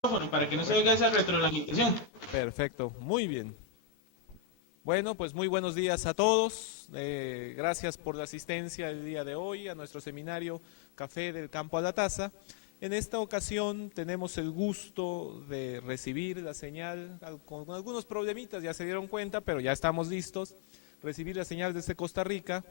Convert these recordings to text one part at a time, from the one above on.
para que no se oiga esa retroalimentación. Perfecto, muy bien. Bueno, pues muy buenos días a todos. Gracias por la asistencia el día de hoy a nuestro seminario Café del Campo a la Taza. En esta ocasión tenemos el gusto de recibir la señal, con algunos problemitas, ya se dieron cuenta, pero ya estamos listos, recibir la señal desde Costa Rica,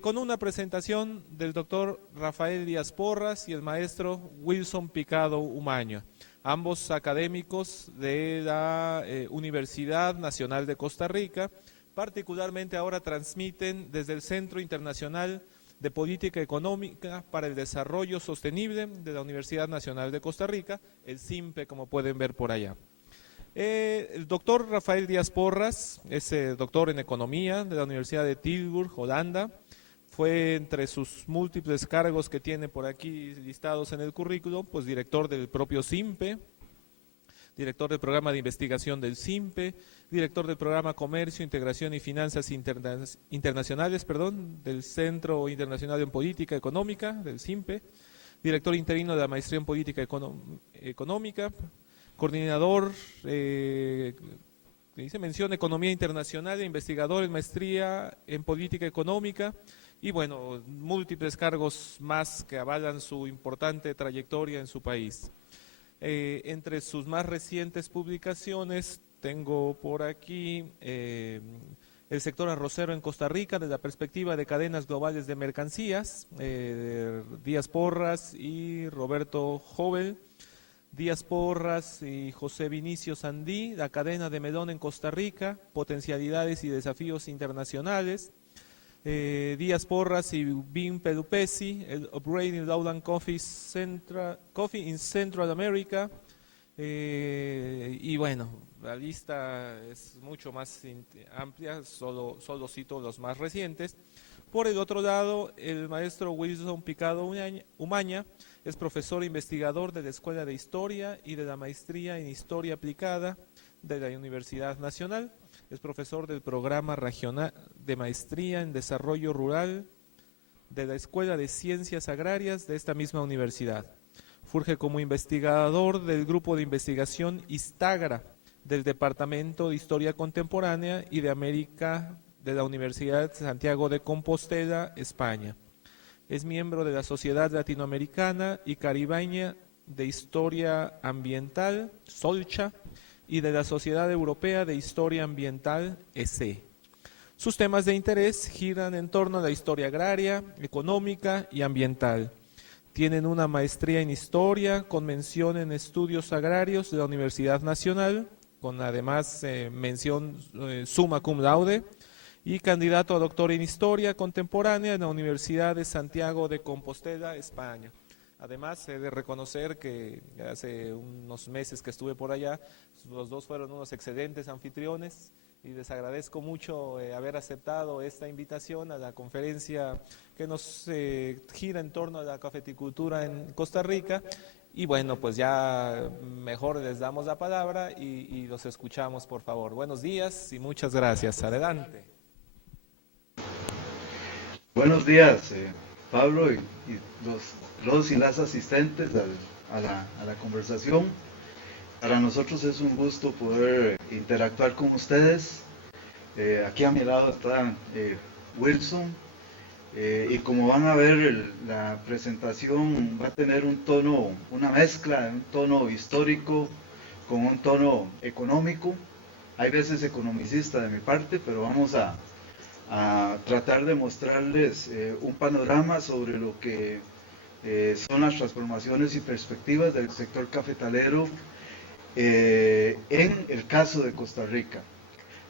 con una presentación del doctor Rafael Díaz Porras y el maestro Wilson Picado Umaña, ambos académicos de la Universidad Nacional de Costa Rica. Particularmente ahora transmiten desde el Centro Internacional de Política Económica para el Desarrollo Sostenible de la Universidad Nacional de Costa Rica, el CIMPE, como pueden ver por allá. El doctor Rafael Díaz Porras es doctor en Economía de la Universidad de Tilburg, Holanda. Fue entre sus múltiples cargos que tiene por aquí listados en el currículo, pues director del propio CIMPE, director del programa de investigación del CIMPE, director del programa Comercio, Integración y Finanzas Internacionales, del Centro Internacional en Política Económica, del CIMPE, director interino de la Maestría en Política Económica, coordinador, dice mención Economía Internacional e investigador en Maestría en Política Económica, y bueno, múltiples cargos más que avalan su importante trayectoria en su país. Entre sus más recientes publicaciones tengo por aquí el sector arrocero en Costa Rica desde la perspectiva de cadenas globales de mercancías, Díaz Porras y Roberto Jovel. Díaz Porras y José Vinicio Sandí, la cadena de melón en Costa Rica, potencialidades y desafíos internacionales. Díaz Porras y Bim Pelupesi, el Upgrading Lowland Coffee in Central America, y bueno, la lista es mucho más amplia, solo cito los más recientes. Por el otro lado, el maestro Wilson Picado Umaña es profesor investigador de la Escuela de Historia y de la Maestría en Historia Aplicada de la Universidad Nacional. Es profesor del programa regional de Maestría en Desarrollo Rural de la Escuela de Ciencias Agrarias de esta misma universidad. Funge como investigador del grupo de investigación Istagra del Departamento de Historia Contemporánea y de América de la Universidad de Santiago de Compostela, España. Es miembro de la Sociedad Latinoamericana y Caribeña de Historia Ambiental, SOLCHA, y de la Sociedad Europea de Historia Ambiental, ESE. Sus temas de interés giran en torno a la historia agraria, económica y ambiental. Tienen una maestría en Historia con mención en Estudios Agrarios de la Universidad Nacional, con además mención summa cum laude, y candidato a doctor en Historia Contemporánea en la Universidad de Santiago de Compostela, España. Además, he de reconocer que hace unos meses que estuve por allá, los dos fueron unos excelentes anfitriones y les agradezco mucho haber aceptado esta invitación a la conferencia que nos gira en torno a la cafeticultura en Costa Rica. Y bueno, pues ya mejor les damos la palabra y los escuchamos, por favor. Buenos días y muchas gracias. Adelante. Buenos días, Pablo y los y las asistentes a la conversación. Para nosotros es un gusto poder interactuar con ustedes. Aquí a mi lado está Wilson, y como van a ver, la presentación va a tener un tono, una mezcla de un tono histórico con un tono económico. Hay veces economicista de mi parte, pero vamos a tratar de mostrarles un panorama sobre lo que son las transformaciones y perspectivas del sector cafetalero en el caso de Costa Rica.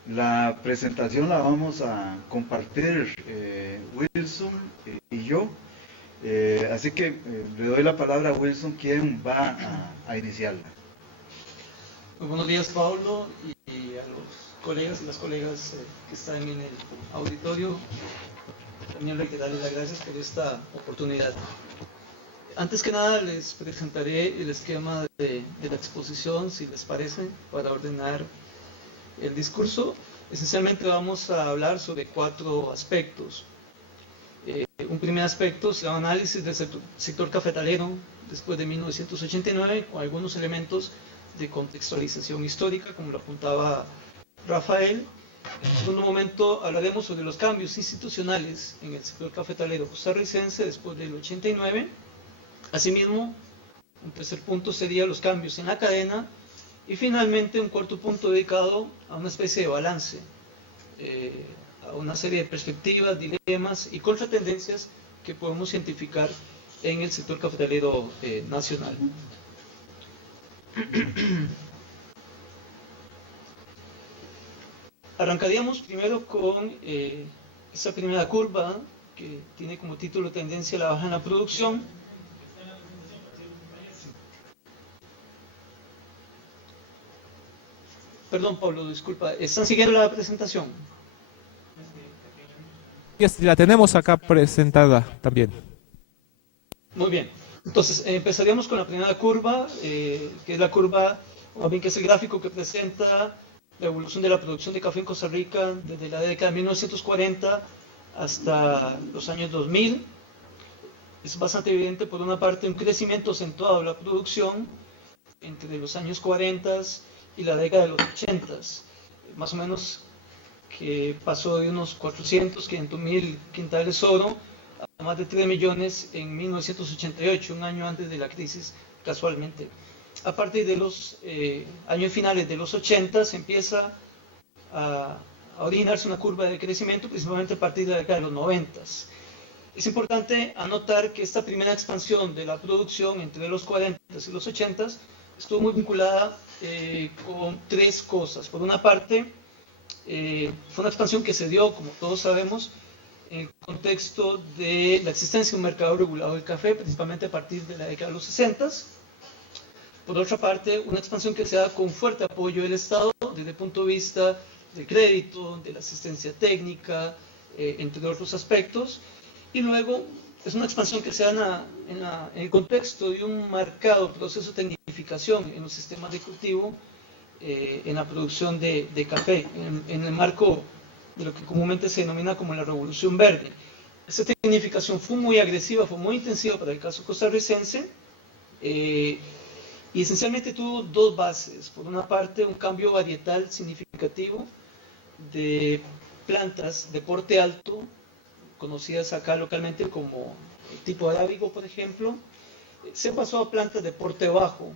La presentación la vamos a compartir Wilson y yo, así que le doy la palabra a Wilson, quien va a iniciarla. Muy buenos días, Pablo, y a los colegas y las colegas que están en el auditorio. También hay que darles las gracias por esta oportunidad. Antes que nada les presentaré el esquema de la exposición, si les parece, para ordenar el discurso. Esencialmente vamos a hablar sobre 4 aspectos. Un primer aspecto será un análisis del sector cafetalero después de 1989, con algunos elementos de contextualización histórica, como lo apuntaba Rafael. En un segundo momento hablaremos sobre los cambios institucionales en el sector cafetalero costarricense después del 89. Asimismo, un tercer punto sería los cambios en la cadena. Y finalmente un cuarto punto dedicado a una especie de balance, a una serie de perspectivas, dilemas y contratendencias que podemos identificar en el sector cafetalero nacional. Arrancaríamos primero con esta primera curva que tiene como título Tendencia a la baja en la producción. Perdón, Pablo, disculpa. ¿Están siguiendo la presentación? La tenemos acá presentada también. Muy bien. Entonces, empezaríamos con la primera curva, que es la curva, o bien que es el gráfico que presenta la evolución de la producción de café en Costa Rica desde la década de 1940 hasta los años 2000. Es bastante evidente, por una parte, un crecimiento acentuado de la producción entre los años 40 y la década de los 80, más o menos, que pasó de unos 400, 500 mil quintales oro a más de 3 millones en 1988, un año antes de la crisis, casualmente. A partir de los años finales de los 80 se empieza a originarse una curva de crecimiento, principalmente a partir de la década de los 90. Es importante anotar que esta primera expansión de la producción entre los 40 y los 80 estuvo muy vinculada con tres cosas. Por una parte, fue una expansión que se dio, como todos sabemos, en el contexto de la existencia de un mercado regulado del café, principalmente a partir de la década de los 60. Por otra parte, una expansión que se da con fuerte apoyo del Estado desde el punto de vista del crédito, de la asistencia técnica, entre otros aspectos. Y luego, es una expansión que se da en el contexto de un marcado proceso de tecnificación en los sistemas de cultivo, en la producción de café, en el marco de lo que comúnmente se denomina como la Revolución Verde. Esta tecnificación fue muy agresiva, fue muy intensiva para el caso costarricense, y esencialmente tuvo dos bases. Por una parte, un cambio varietal significativo de plantas de porte alto, conocidas acá localmente como el tipo arábigo, por ejemplo. Se pasó a plantas de porte bajo,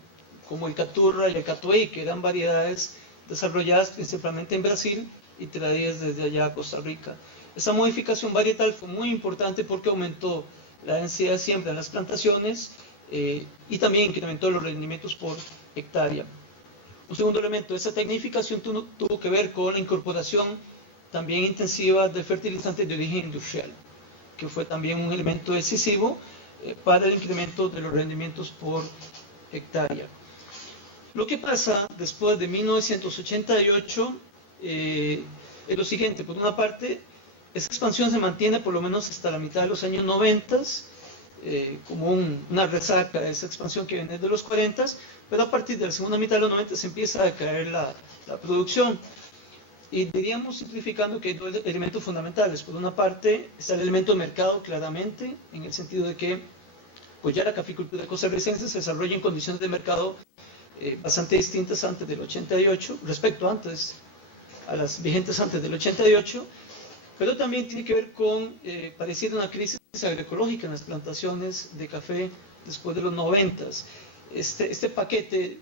como el caturra y el catuey, que eran variedades desarrolladas principalmente en Brasil y traídas desde allá a Costa Rica. Esa modificación varietal fue muy importante porque aumentó la densidad de siembra en las plantaciones y también incrementó los rendimientos por hectárea. Un segundo elemento de esa tecnificación tuvo que ver con la incorporación también intensiva de fertilizantes de origen industrial, que fue también un elemento decisivo para el incremento de los rendimientos por hectárea. Lo que pasa después de 1988 es lo siguiente. Por una parte, esa expansión se mantiene por lo menos hasta la mitad de los años 90, como una resaca de esa expansión que viene de los 40, pero a partir de la segunda mitad de los 90 se empieza a caer la producción. Y diríamos, simplificando, que hay dos elementos fundamentales. Por una parte está el elemento de mercado, claramente, en el sentido de que pues ya la caficultura costarricense se desarrolla en condiciones de mercado bastante distintas antes del 88, respecto a las vigentes antes del 88, pero también tiene que ver con pareciera una crisis agroecológica en las plantaciones de café después de los 90. Este paquete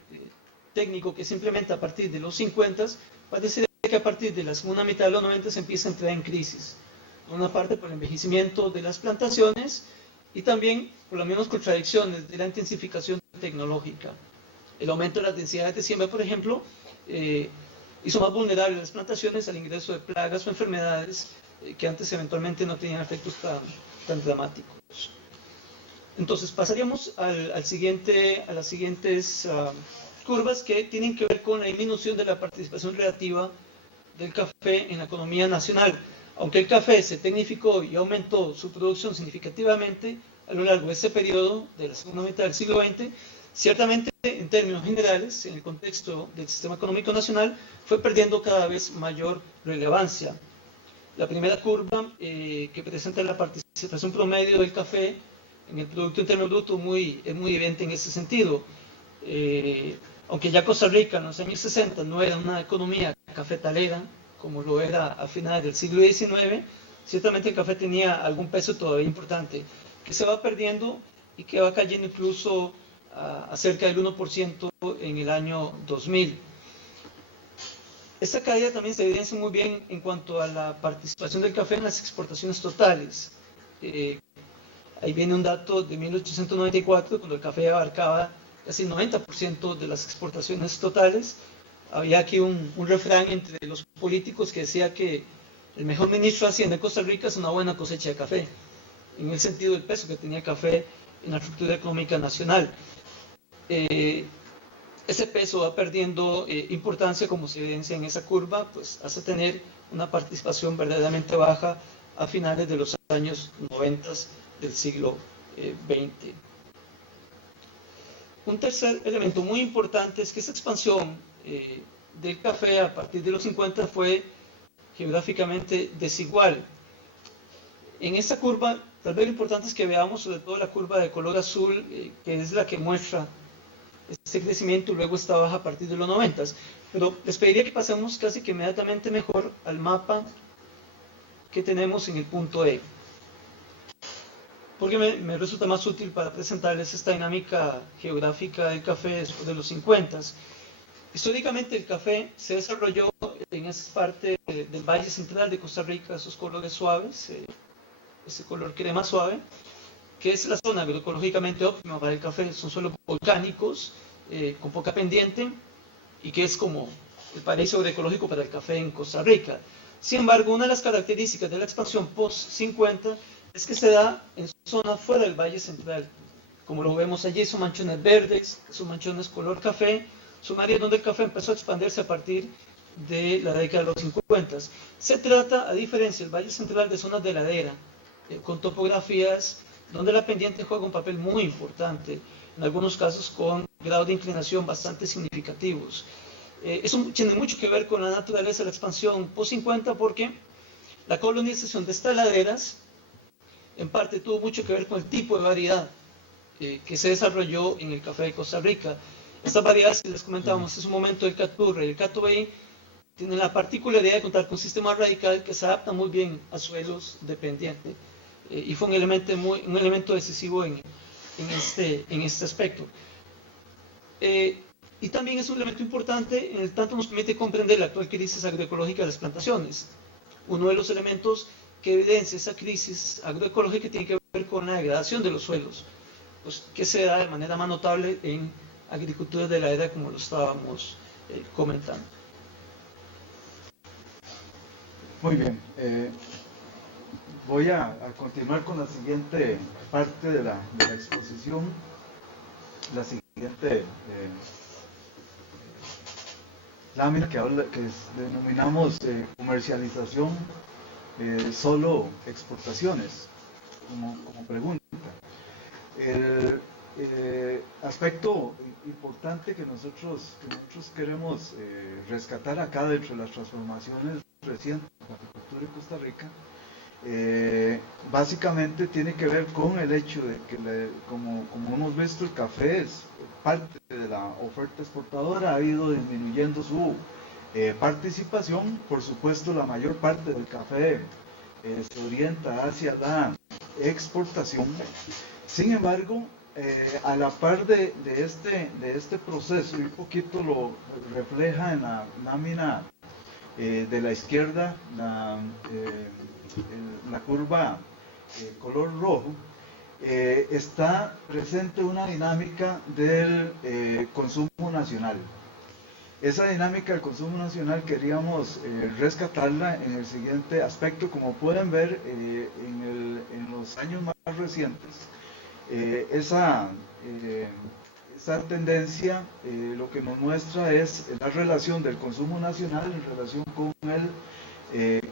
técnico que se implementa a partir de los 50 parece que a partir de la segunda mitad de los 90 se empieza a entrar en crisis. Por una parte por el envejecimiento de las plantaciones y también por las mismas contradicciones de la intensificación tecnológica. El aumento de las densidades de siembra, por ejemplo, hizo más vulnerables las plantaciones al ingreso de plagas o enfermedades que antes eventualmente no tenían efectos tan dramáticos. Entonces pasaríamos a las siguientes curvas que tienen que ver con la disminución de la participación relativa del café en la economía nacional. Aunque el café se tecnificó y aumentó su producción significativamente a lo largo de ese periodo de la segunda mitad del siglo XX, ciertamente en términos generales, en el contexto del sistema económico nacional, fue perdiendo cada vez mayor relevancia. La primera curva que presenta la participación promedio del café en el Producto Interno Bruto es muy evidente en ese sentido. Aunque ya Costa Rica en los años 60 no era una economía cafetalera, como lo era a finales del siglo XIX, ciertamente el café tenía algún peso todavía importante, que se va perdiendo y que va cayendo incluso a cerca del 1% en el año 2000. Esta caída también se evidencia muy bien en cuanto a la participación del café en las exportaciones totales. Ahí viene un dato de 1894, cuando el café abarcaba casi el 90% de las exportaciones totales. Había aquí un refrán entre los políticos que decía que el mejor ministro de Hacienda de Costa Rica es una buena cosecha de café, en el sentido del peso que tenía el café en la estructura económica nacional. Ese peso va perdiendo importancia, como se evidencia en esa curva, pues hace tener una participación verdaderamente baja a finales de los años 90 del siglo XX. Un tercer elemento muy importante es que esa expansión del café a partir de los 50 fue geográficamente desigual. En esta curva, tal vez lo importante es que veamos sobre todo la curva de color azul, que es la que muestra este crecimiento, y luego está baja a partir de los 90. Pero les pediría que pasemos casi que inmediatamente mejor al mapa que tenemos en el punto E, porque me resulta más útil para presentarles esta dinámica geográfica del café después de los 50. Históricamente el café se desarrolló en esa parte del Valle Central de Costa Rica, esos colores suaves, ese color crema suave, que es la zona agroecológicamente óptima para el café. Son suelos volcánicos, con poca pendiente, y que es como el paraíso agroecológico para el café en Costa Rica. Sin embargo, una de las características de la expansión post-50 es que se da en zonas fuera del Valle Central. Como lo vemos allí, son manchones verdes, son manchones color café, son áreas donde el café empezó a expandirse a partir de la década de los 50. Se trata, a diferencia del Valle Central, de zonas de ladera, con topografías donde la pendiente juega un papel muy importante, en algunos casos con grados de inclinación bastante significativos. Eso tiene mucho que ver con la naturaleza de la expansión post-50, porque la colonización de estas laderas en parte tuvo mucho que ver con el tipo de variedad que se desarrolló en el café de Costa Rica. Estas variedades que les comentábamos en su momento, el Caturra y el Catobey, tienen la particularidad de contar con un sistema radical que se adapta muy bien a suelos de pendiente, y fue un elemento decisivo en este aspecto. Y también es un elemento importante en el tanto nos permite comprender la actual crisis agroecológica de las plantaciones. Uno de los elementos que evidencia esa crisis agroecológica tiene que ver con la degradación de los suelos, pues, que se da de manera más notable en agricultura de la era, como lo estábamos comentando. Muy bien. Voy a continuar con la siguiente parte de la exposición. La siguiente lámina que denominamos comercialización, solo exportaciones, como pregunta. El aspecto importante que nosotros queremos rescatar acá dentro de las transformaciones recientes de la agricultura en Costa Rica, básicamente tiene que ver con el hecho de que, como hemos visto, el café es parte de la oferta exportadora, ha ido disminuyendo su participación. Por supuesto, la mayor parte del café se orienta hacia la exportación. Sin embargo, a la par de este proceso, y un poquito lo refleja en la lámina de la izquierda, la curva color rojo, está presente una dinámica del consumo nacional. Esa dinámica del consumo nacional queríamos rescatarla en el siguiente aspecto. Como pueden ver, en los años más recientes, esa tendencia lo que nos muestra es la relación del consumo nacional en relación con el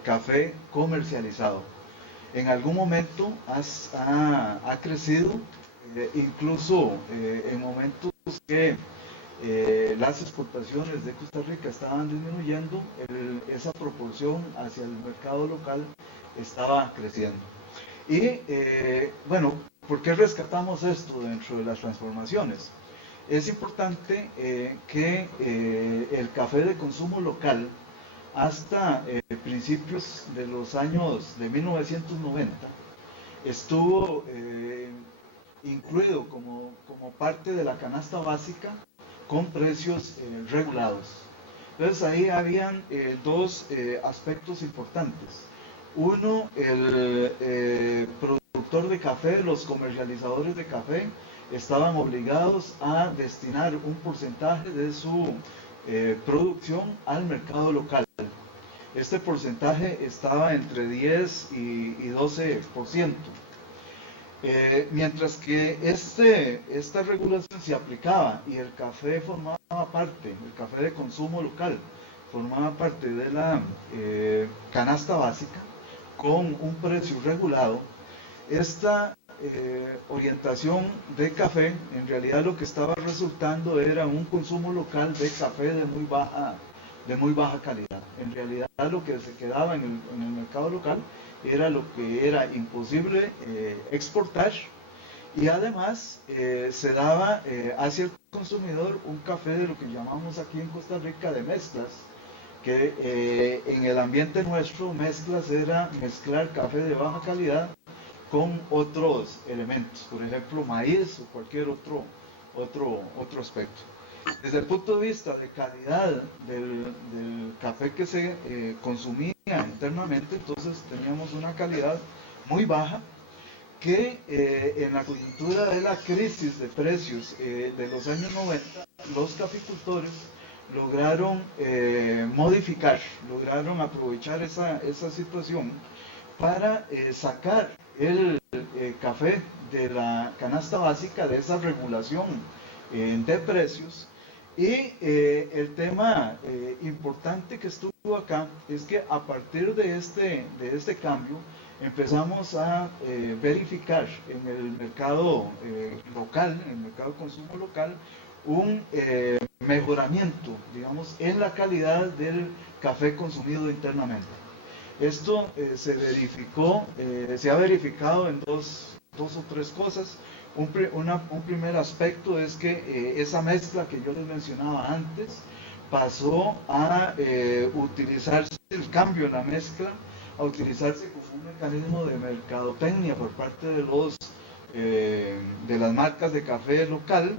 café comercializado. En algún momento ha crecido, incluso en momentos que las exportaciones de Costa Rica estaban disminuyendo, esa proporción hacia el mercado local estaba creciendo. Y bueno, ¿por qué rescatamos esto dentro de las transformaciones? Es importante que el café de consumo local, hasta principios de los años de 1990, estuvo incluido como parte de la canasta básica con precios regulados. Entonces ahí habían dos aspectos importantes. Uno, el productor de café, los comercializadores de café, estaban obligados a destinar un porcentaje de su producción al mercado local. Este porcentaje estaba entre 10 y 12%. Mientras que esta regulación se aplicaba y el café formaba parte, el café de consumo local, formaba parte de la canasta básica con un precio regulado, esta orientación de café, en realidad lo que estaba resultando era un consumo local de café de muy baja calidad. En realidad lo que se quedaba en el mercado local era lo que era imposible exportar, y además se daba hacia el consumidor un café de lo que llamamos aquí en Costa Rica de mezclas, que en el ambiente nuestro mezclas era mezclar café de baja calidad con otros elementos, por ejemplo maíz o cualquier otro aspecto. Desde el punto de vista de calidad del café que se consumía internamente, entonces teníamos una calidad muy baja que en la coyuntura de la crisis de precios de los años 90, los caficultores lograron modificar, lograron aprovechar esa situación para sacar el café de la canasta básica, de esa regulación de precios. Y el tema importante que estuvo acá es que a partir de este cambio empezamos a verificar en el mercado local, en el mercado de consumo local, un mejoramiento, digamos, en la calidad del café consumido internamente. Esto se ha verificado en dos o tres cosas. Un primer aspecto es que esa mezcla que yo les mencionaba antes pasó a utilizarse, el cambio en la mezcla, a utilizarse como un mecanismo de mercadotecnia por parte de las marcas de café local,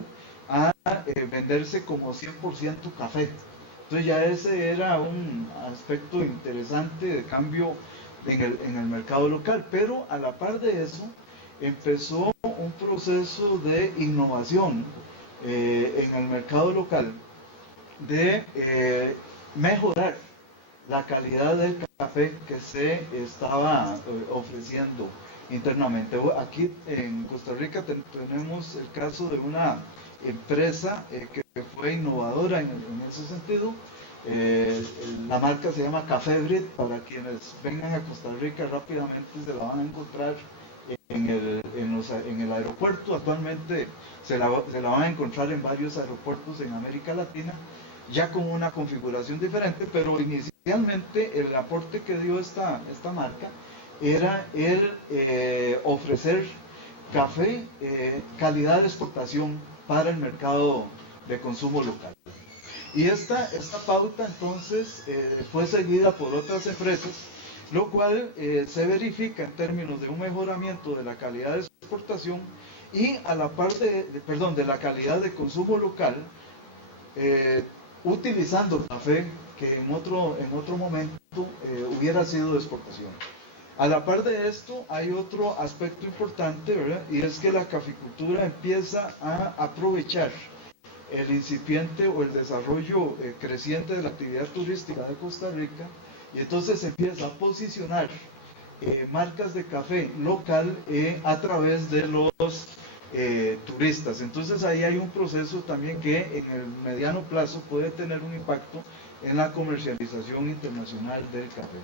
a venderse como 100% café. Entonces ya ese era un aspecto interesante de cambio en el mercado local, pero a la par de eso empezó un proceso de innovación en el mercado local, de mejorar la calidad del café que se estaba ofreciendo internamente. Aquí en Costa Rica tenemos el caso de una empresa que fue innovadora en ese sentido. La marca se llama Café Brit. Para quienes vengan a Costa Rica rápidamente se la van a encontrar en el aeropuerto. Actualmente se la van a encontrar en varios aeropuertos en América Latina, ya con una configuración diferente, pero inicialmente el aporte que dio esta marca era el ofrecer café calidad de exportación para el mercado de consumo local. Y esta pauta entonces fue seguida por otras empresas, lo cual se verifica en términos de un mejoramiento de la calidad de exportación y a la par de la calidad de consumo local, utilizando café que en otro momento hubiera sido de exportación. A la par de esto hay otro aspecto importante, ¿verdad? Y es que la caficultura empieza a aprovechar el incipiente o el desarrollo creciente de la actividad turística de Costa Rica, y entonces empieza a posicionar marcas de café local a través de los turistas. Entonces ahí hay un proceso también que en el mediano plazo puede tener un impacto en la comercialización internacional del café.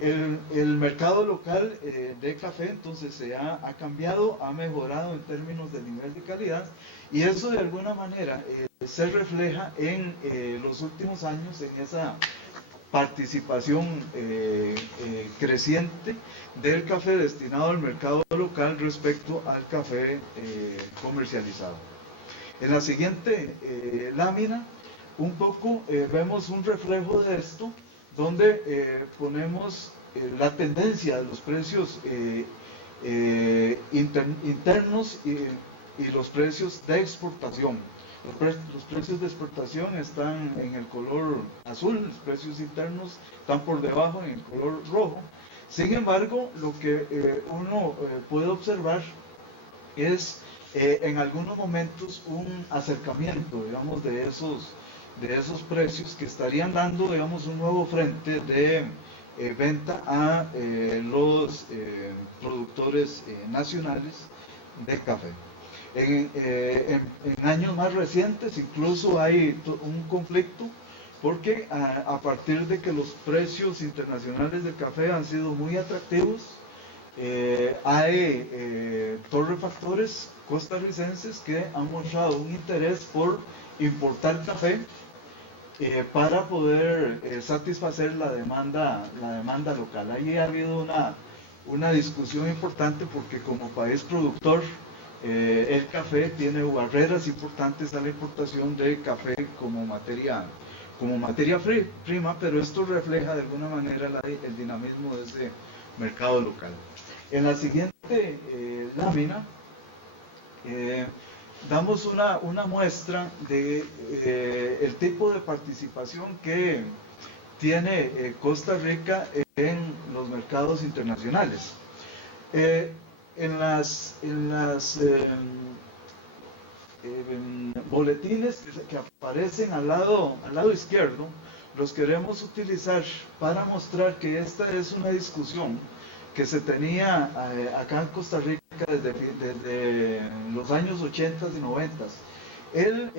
El mercado local de café entonces se ha cambiado, ha mejorado en términos de nivel de calidad, y eso de alguna manera se refleja en los últimos años en esa participación creciente del café destinado al mercado local respecto al café comercializado. En la siguiente lámina, un poco vemos un reflejo de esto, donde ponemos la tendencia de los precios internos y los precios de exportación. Los precios de exportación están en el color azul, los precios internos están por debajo en el color rojo. Sin embargo, lo que uno puede observar es en algunos momentos un acercamiento, digamos, de esos precios que estarían dando, digamos, un nuevo frente de venta a los productores nacionales de café. En años más recientes incluso hay un conflicto porque a partir de que los precios internacionales del café han sido muy atractivos, hay torrefactores costarricenses que han mostrado un interés por importar café para poder satisfacer la demanda local. Ahí ha habido una discusión importante porque como país productor el café tiene barreras importantes a la importación de café como materia prima, pero esto refleja de alguna manera el dinamismo de ese mercado local. En la siguiente lámina damos una muestra de el tipo de participación que tiene Costa Rica en los mercados internacionales. En las boletines que aparecen al lado izquierdo, los queremos utilizar para mostrar que esta es una discusión que se tenía acá en Costa Rica desde los años 80 y 90. El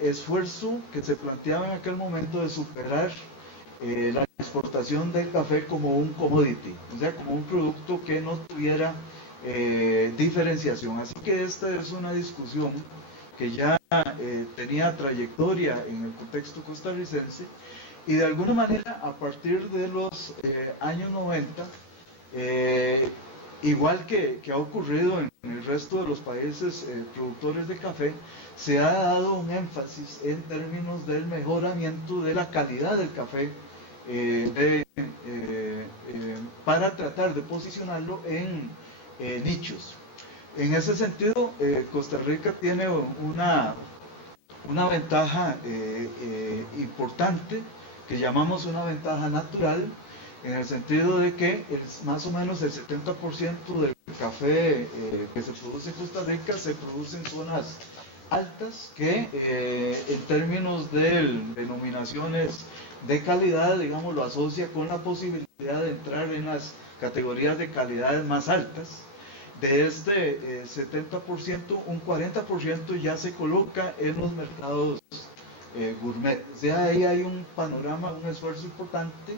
esfuerzo que se planteaba en aquel momento de superar la exportación del café como un commodity, o sea, como un producto que no tuviera diferenciación. Así que esta es una discusión que ya tenía trayectoria en el contexto costarricense y de alguna manera a partir de los años 90, igual que ha ocurrido en el resto de los países productores de café, se ha dado un énfasis en términos del mejoramiento de la calidad del café para tratar de posicionarlo en nichos. En ese sentido, Costa Rica tiene una ventaja importante que llamamos una ventaja natural, en el sentido de que más o menos el 70% del café que se produce en Costa Rica se produce en zonas altas que en términos de denominaciones de calidad, digamos, lo asocia con la posibilidad de entrar en las categorías de calidades más altas. De este 70%, un 40% ya se coloca en los mercados gourmet. O sea, ahí hay un panorama, un esfuerzo importante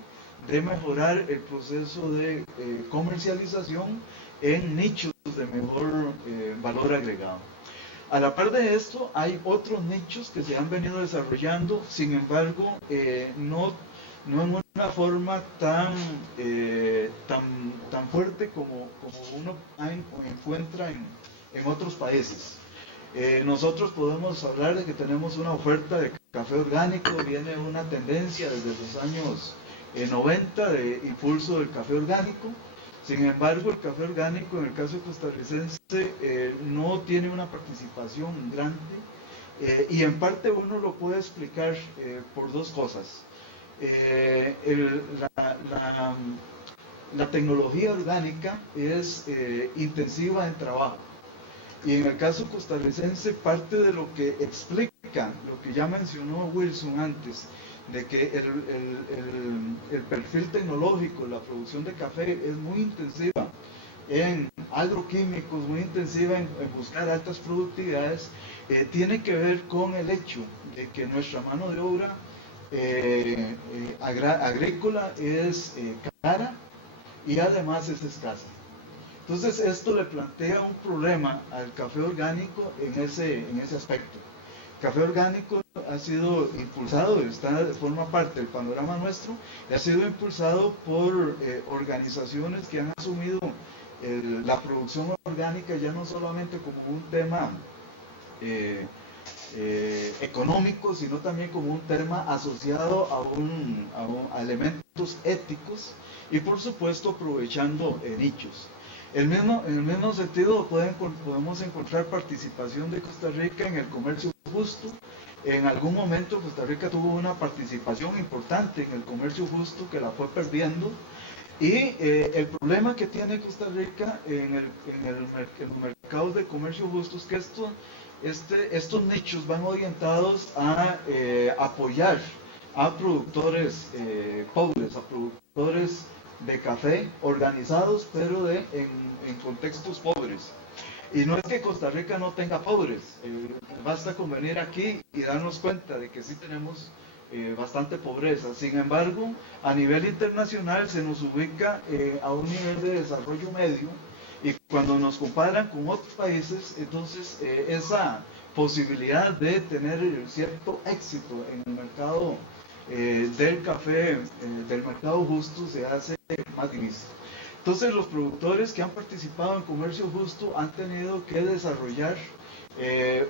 de mejorar el proceso de comercialización en nichos de mejor valor agregado. A la par de esto, hay otros nichos que se han venido desarrollando, sin embargo, no en una forma tan fuerte como uno encuentra en otros países. Nosotros podemos hablar de que tenemos una oferta de café orgánico, viene una tendencia desde los años 90 de impulso del café orgánico. Sin embargo, el café orgánico en el caso costarricense no tiene una participación grande y en parte uno lo puede explicar por dos cosas. La tecnología orgánica es intensiva en trabajo y en el caso costarricense parte de lo que explica, lo que ya mencionó Wilson antes, de que el perfil tecnológico, la producción de café es muy intensiva en agroquímicos, muy intensiva en buscar altas productividades, tiene que ver con el hecho de que nuestra mano de obra agrícola es cara y además es escasa. Entonces esto le plantea un problema al café orgánico en ese aspecto. café orgánico ha sido impulsado, forma parte del panorama nuestro, y ha sido impulsado por organizaciones que han asumido la producción orgánica ya no solamente como un tema económico, sino también como un tema asociado a elementos éticos y por supuesto aprovechando nichos. En el mismo sentido podemos encontrar participación de Costa Rica en el comercio justo. En algún momento Costa Rica tuvo una participación importante en el comercio justo que la fue perdiendo. Y el problema que tiene Costa Rica en los mercados de comercio justo es que estos nichos van orientados a apoyar a productores pobres, a productores de café organizados, pero en contextos pobres. Y no es que Costa Rica no tenga pobres, basta con venir aquí y darnos cuenta de que sí tenemos bastante pobreza. Sin embargo, a nivel internacional se nos ubica a un nivel de desarrollo medio, y cuando nos comparan con otros países, entonces esa posibilidad de tener cierto éxito en el mercado del café, del mercado justo, se hace más difícil. Entonces los productores que han participado en comercio justo han tenido que desarrollar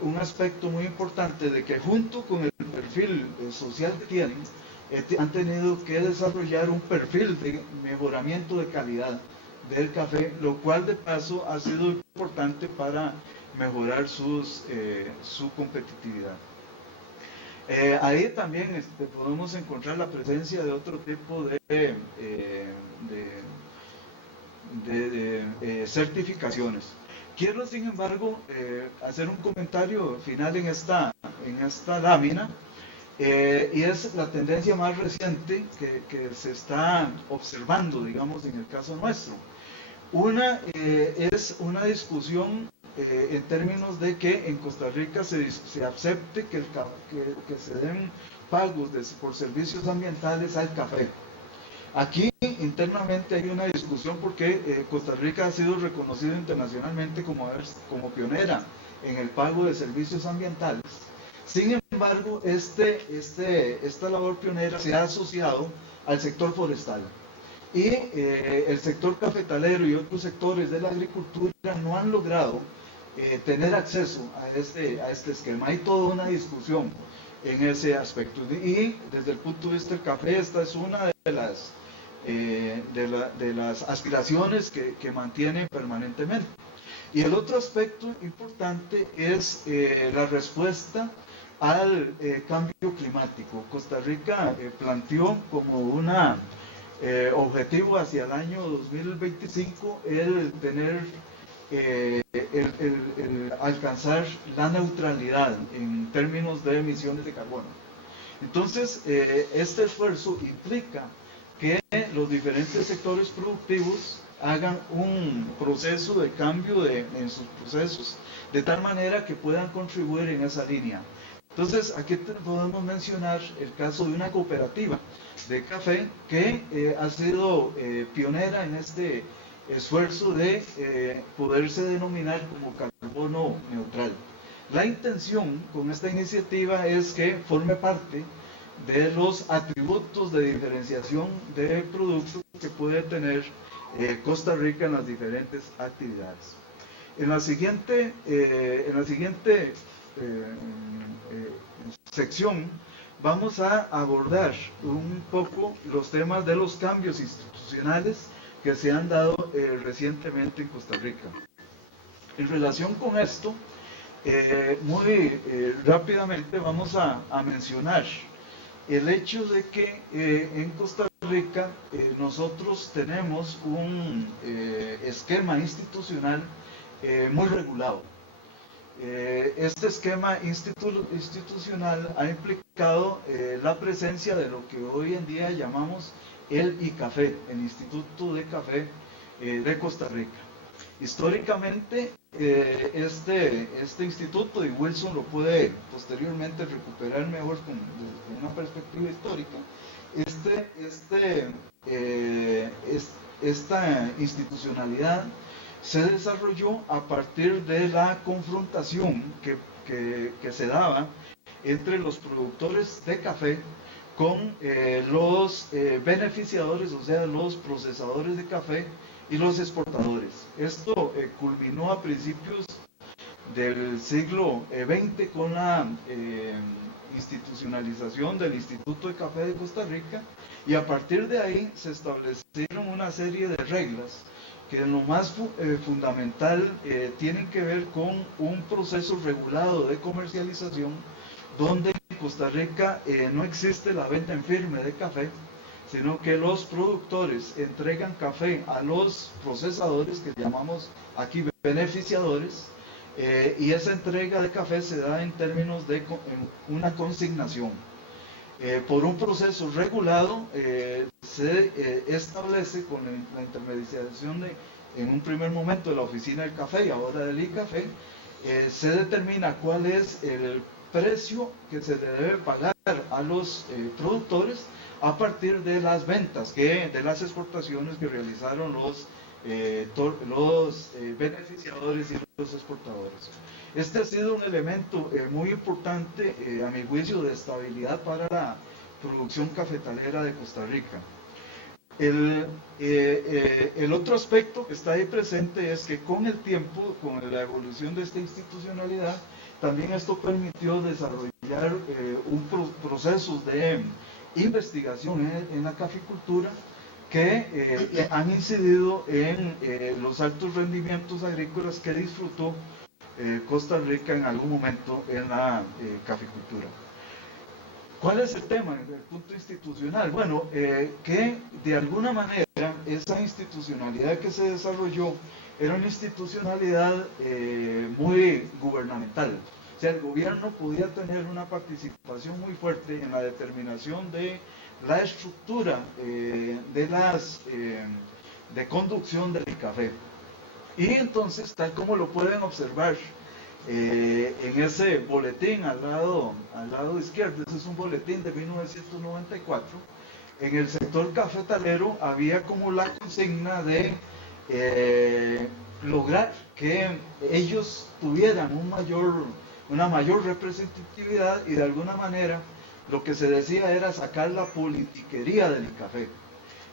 un aspecto muy importante de que junto con el perfil social que tienen, han tenido que desarrollar un perfil de mejoramiento de calidad del café, lo cual de paso ha sido importante para mejorar su competitividad. Ahí también podemos encontrar la presencia de otro tipo de certificaciones. Quiero, sin embargo, hacer un comentario final en esta lámina, y es la tendencia más reciente que se está observando, digamos, en el caso nuestro. Una es una discusión en términos de que en Costa Rica se acepte que se den pagos por servicios ambientales al café. Aquí internamente hay una discusión porque Costa Rica ha sido reconocido internacionalmente como pionera en el pago de servicios ambientales. Sin embargo, esta labor pionera se ha asociado al sector forestal. Y el sector cafetalero y otros sectores de la agricultura no han logrado tener acceso a este esquema. Hay toda una discusión en ese aspecto. Y desde el punto de vista del café, esta es una de las aspiraciones que mantienen permanentemente. Y el otro aspecto importante es la respuesta al cambio climático. Costa Rica planteó como un objetivo hacia el año 2025 el alcanzar la neutralidad en términos de emisiones de carbono. Entonces, este esfuerzo implica que los diferentes sectores productivos hagan un proceso de cambio en sus procesos, de tal manera que puedan contribuir en esa línea. Entonces, aquí podemos mencionar el caso de una cooperativa de café que ha sido pionera en este esfuerzo de poderse denominar como carbono neutral. La intención con esta iniciativa es que forme parte de los atributos de diferenciación de productos que puede tener Costa Rica en las diferentes actividades. En la siguiente sección vamos a abordar un poco los temas de los cambios institucionales que se han dado recientemente en Costa Rica. En relación con esto, muy rápidamente vamos a mencionar el hecho de que en Costa Rica nosotros tenemos un esquema institucional muy regulado. Este esquema institucional ha implicado la presencia de lo que hoy en día llamamos el ICAFE, el Instituto de Café de Costa Rica. Históricamente, este instituto, y Wilson lo puede posteriormente recuperar mejor desde una perspectiva histórica, esta institucionalidad se desarrolló a partir de la confrontación que se daba entre los productores de café con los beneficiadores, o sea, los procesadores de café y los exportadores. Esto culminó a principios del siglo XX con la institucionalización del Instituto de Café de Costa Rica, y a partir de ahí se establecieron una serie de reglas que en lo más fundamental tienen que ver con un proceso regulado de comercialización, donde en Costa Rica no existe la venta en firme de café, sino que los productores entregan café a los procesadores, que llamamos aquí beneficiadores, y esa entrega de café se da en términos de una consignación. Por un proceso regulado se establece con la intermediación en un primer momento de la Oficina del Café y ahora del ICAFE, se determina cuál es el precio que se le debe pagar a los productores a partir de las ventas, de las exportaciones que realizaron los beneficiadores y los exportadores. Este ha sido un elemento muy importante, a mi juicio, de estabilidad para la producción cafetalera de Costa Rica. El otro aspecto que está ahí presente es que con el tiempo, con la evolución de esta institucionalidad, también esto permitió desarrollar procesos de investigación en la caficultura que han incidido en los altos rendimientos agrícolas que disfrutó Costa Rica en algún momento en la caficultura. ¿Cuál es el tema desde el punto institucional? Bueno, que de alguna manera esa institucionalidad que se desarrolló era una institucionalidad muy gubernamental. O sea, el gobierno podía tener una participación muy fuerte en la determinación de la estructura de conducción del café. Y entonces, tal como lo pueden observar en ese boletín al lado izquierdo, ese es un boletín de 1994, en el sector cafetalero había como la consigna de lograr que ellos tuvieran una mayor representatividad, y de alguna manera lo que se decía era sacar la politiquería del café.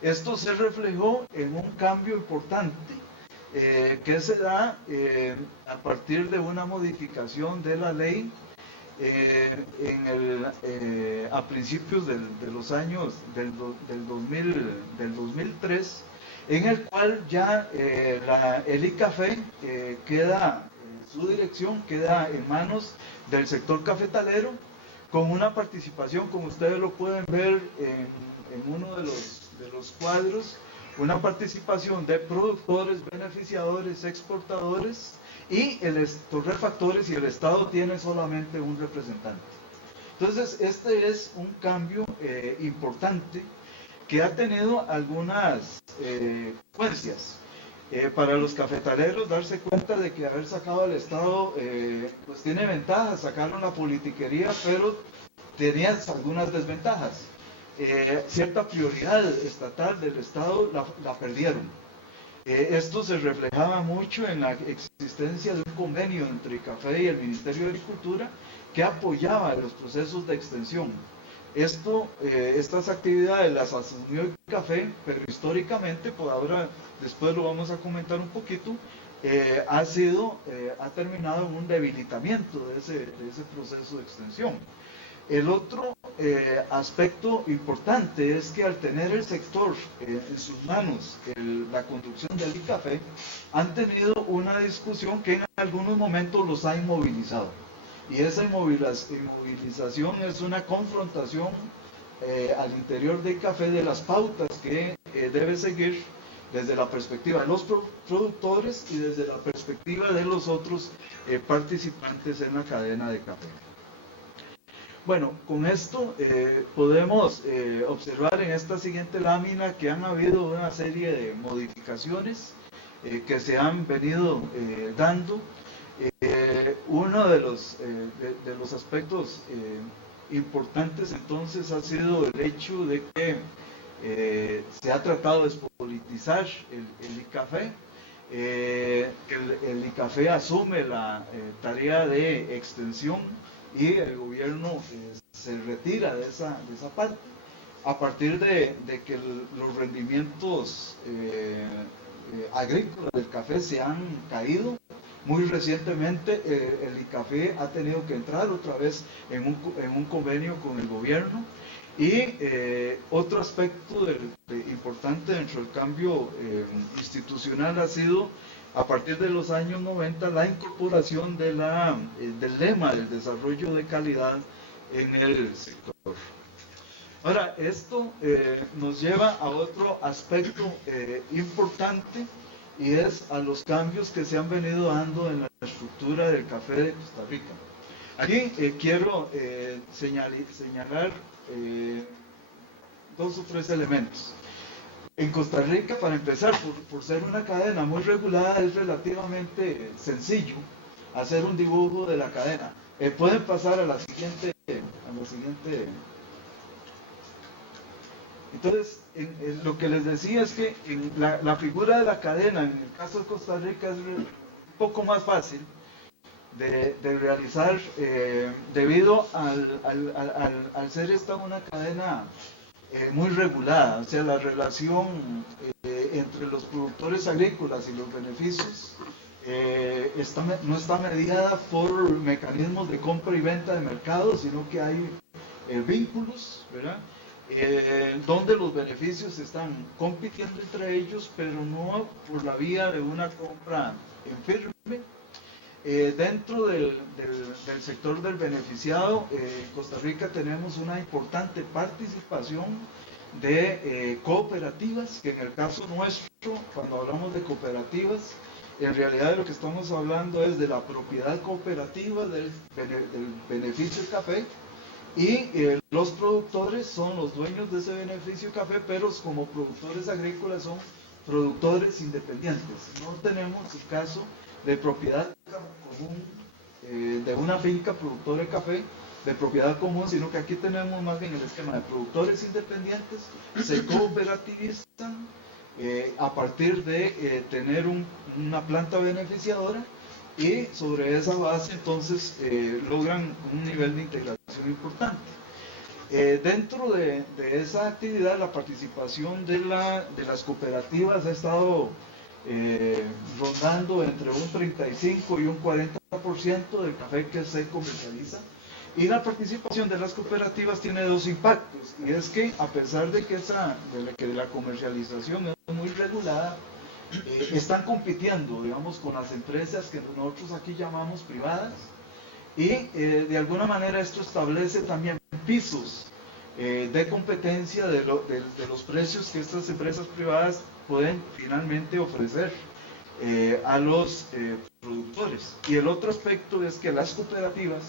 Esto se reflejó en un cambio importante que se da a partir de una modificación de la ley a principios de los años del 2003, en el cual ya el ICAFE su dirección queda en manos del sector cafetalero, con una participación, como ustedes lo pueden ver en uno de los cuadros, una participación de productores, beneficiadores, exportadores y torrefactores, y el Estado tiene solamente un representante. Entonces, este es un cambio importante que ha tenido algunas consecuencias. Para los cafetaleros, darse cuenta de que haber sacado al Estado pues tiene ventajas. Sacaron la politiquería, pero tenían algunas desventajas. Cierta prioridad estatal del Estado la perdieron. Esto se reflejaba mucho en la existencia de un convenio entre Café y el Ministerio de Agricultura que apoyaba los procesos de extensión. Estas actividades las asumió el Café, pero históricamente, por ahora, después lo vamos a comentar un poquito, ha terminado en un debilitamiento de ese proceso de extensión. El otro aspecto importante es que al tener el sector en sus manos la conducción del ICAFE, han tenido una discusión que en algunos momentos los ha inmovilizado. Y esa inmovilización es una confrontación al interior del café de las pautas que debe seguir desde la perspectiva de los productores y desde la perspectiva de los otros participantes en la cadena de café. Bueno, con esto podemos observar en esta siguiente lámina que han habido una serie de modificaciones que se han venido dando. Uno de los aspectos importantes entonces ha sido el hecho de que se ha tratado de despolitizar el ICAFE, que el ICAFE asume la tarea de extensión y el gobierno se retira de esa parte. A partir de que los rendimientos agrícolas del café se han caído, muy recientemente el ICAFE ha tenido que entrar otra vez en un convenio con el gobierno. Y otro aspecto importante dentro del cambio institucional ha sido, a partir de los años 90, la incorporación del lema del desarrollo de calidad en el sector. Ahora, esto nos lleva a otro aspecto importante, y es a los cambios que se han venido dando en la estructura del café de Costa Rica. Aquí quiero señalar 2 o 3 elementos. En Costa Rica, para empezar, por ser una cadena muy regulada, es relativamente sencillo hacer un dibujo de la cadena. Pueden pasar a la siguiente. Entonces, lo que les decía es que la figura de la cadena, en el caso de Costa Rica, es un poco más fácil de realizar debido al ser esta una cadena muy regulada. O sea, la relación entre los productores agrícolas y los beneficios no está mediada por mecanismos de compra y venta de mercado, sino que hay vínculos, ¿verdad? Donde los beneficios están compitiendo entre ellos, pero no por la vía de una compra en firme. Dentro del sector del beneficiado, en Costa Rica tenemos una importante participación de cooperativas, que en el caso nuestro, cuando hablamos de cooperativas, en realidad de lo que estamos hablando es de la propiedad cooperativa del beneficio café, y los productores son los dueños de ese beneficio café, pero como productores agrícolas son productores independientes. No tenemos el caso de propiedad común de una finca productora de café, de propiedad común, sino que aquí tenemos más bien el esquema de productores independientes, se cooperativizan a partir de tener una planta beneficiadora, y sobre esa base entonces logran un nivel de integración importante. Dentro de esa actividad, la participación de las cooperativas ha estado rondando entre un 35 y un 40% del café que se comercializa. Y la participación de las cooperativas tiene 2 impactos, y es que a pesar de que la comercialización es muy regulada, están compitiendo, digamos, con las empresas que nosotros aquí llamamos privadas, y de alguna manera esto establece también pisos de competencia de los precios que estas empresas privadas pueden finalmente ofrecer a los productores. Y el otro aspecto es que las cooperativas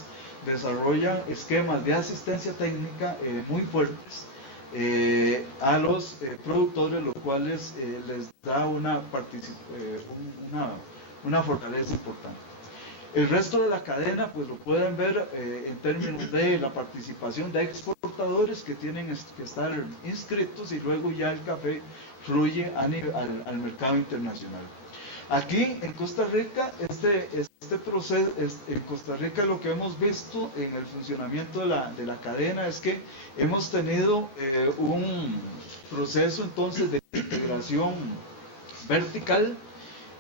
desarrollan esquemas de asistencia técnica muy fuertes a los productores, lo cual les da una fortaleza importante. El resto de la cadena, pues lo pueden ver en términos de la participación de exportadores que tienen que estar inscritos, y luego ya el café fluye al mercado internacional. Aquí en Costa Rica, este proceso, en Costa Rica lo que hemos visto en el funcionamiento de la cadena es que hemos tenido un proceso entonces de integración vertical,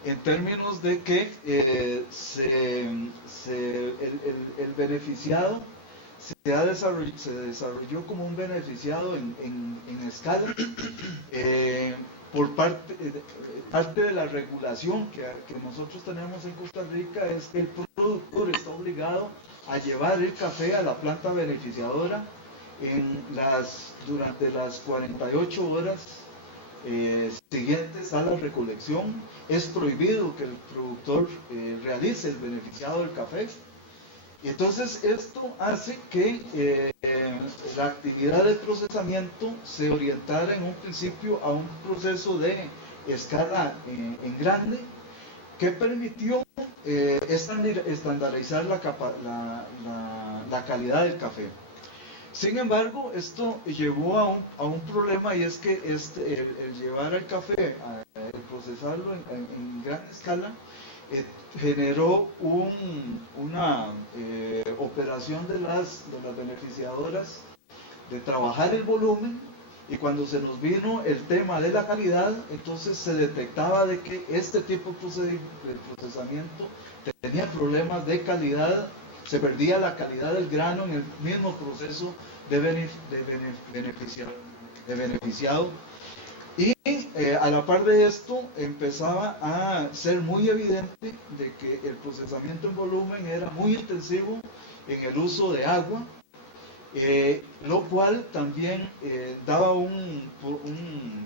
en términos de que el beneficiado se desarrolló como un beneficiado en escala, por parte de la regulación que nosotros tenemos en Costa Rica. Es que el productor está obligado a llevar el café a la planta beneficiadora durante las 48 horas siguientes a la recolección. Es prohibido que el productor realice el beneficiado del café. Y entonces esto hace que la actividad de procesamiento se orientara en un principio a un proceso de escala en grande, que permitió estandarizar la calidad del café. Sin embargo, esto llevó a un problema, y es que el llevar el café, el procesarlo en gran escala, generó una operación de las beneficiadoras de trabajar el volumen, y cuando se nos vino el tema de la calidad, entonces se detectaba de que este tipo de procesamiento tenía problemas de calidad, se perdía la calidad del grano en el mismo proceso de beneficiado. Y a la par de esto empezaba a ser muy evidente de que el procesamiento en volumen era muy intensivo en el uso de agua, lo cual también daba un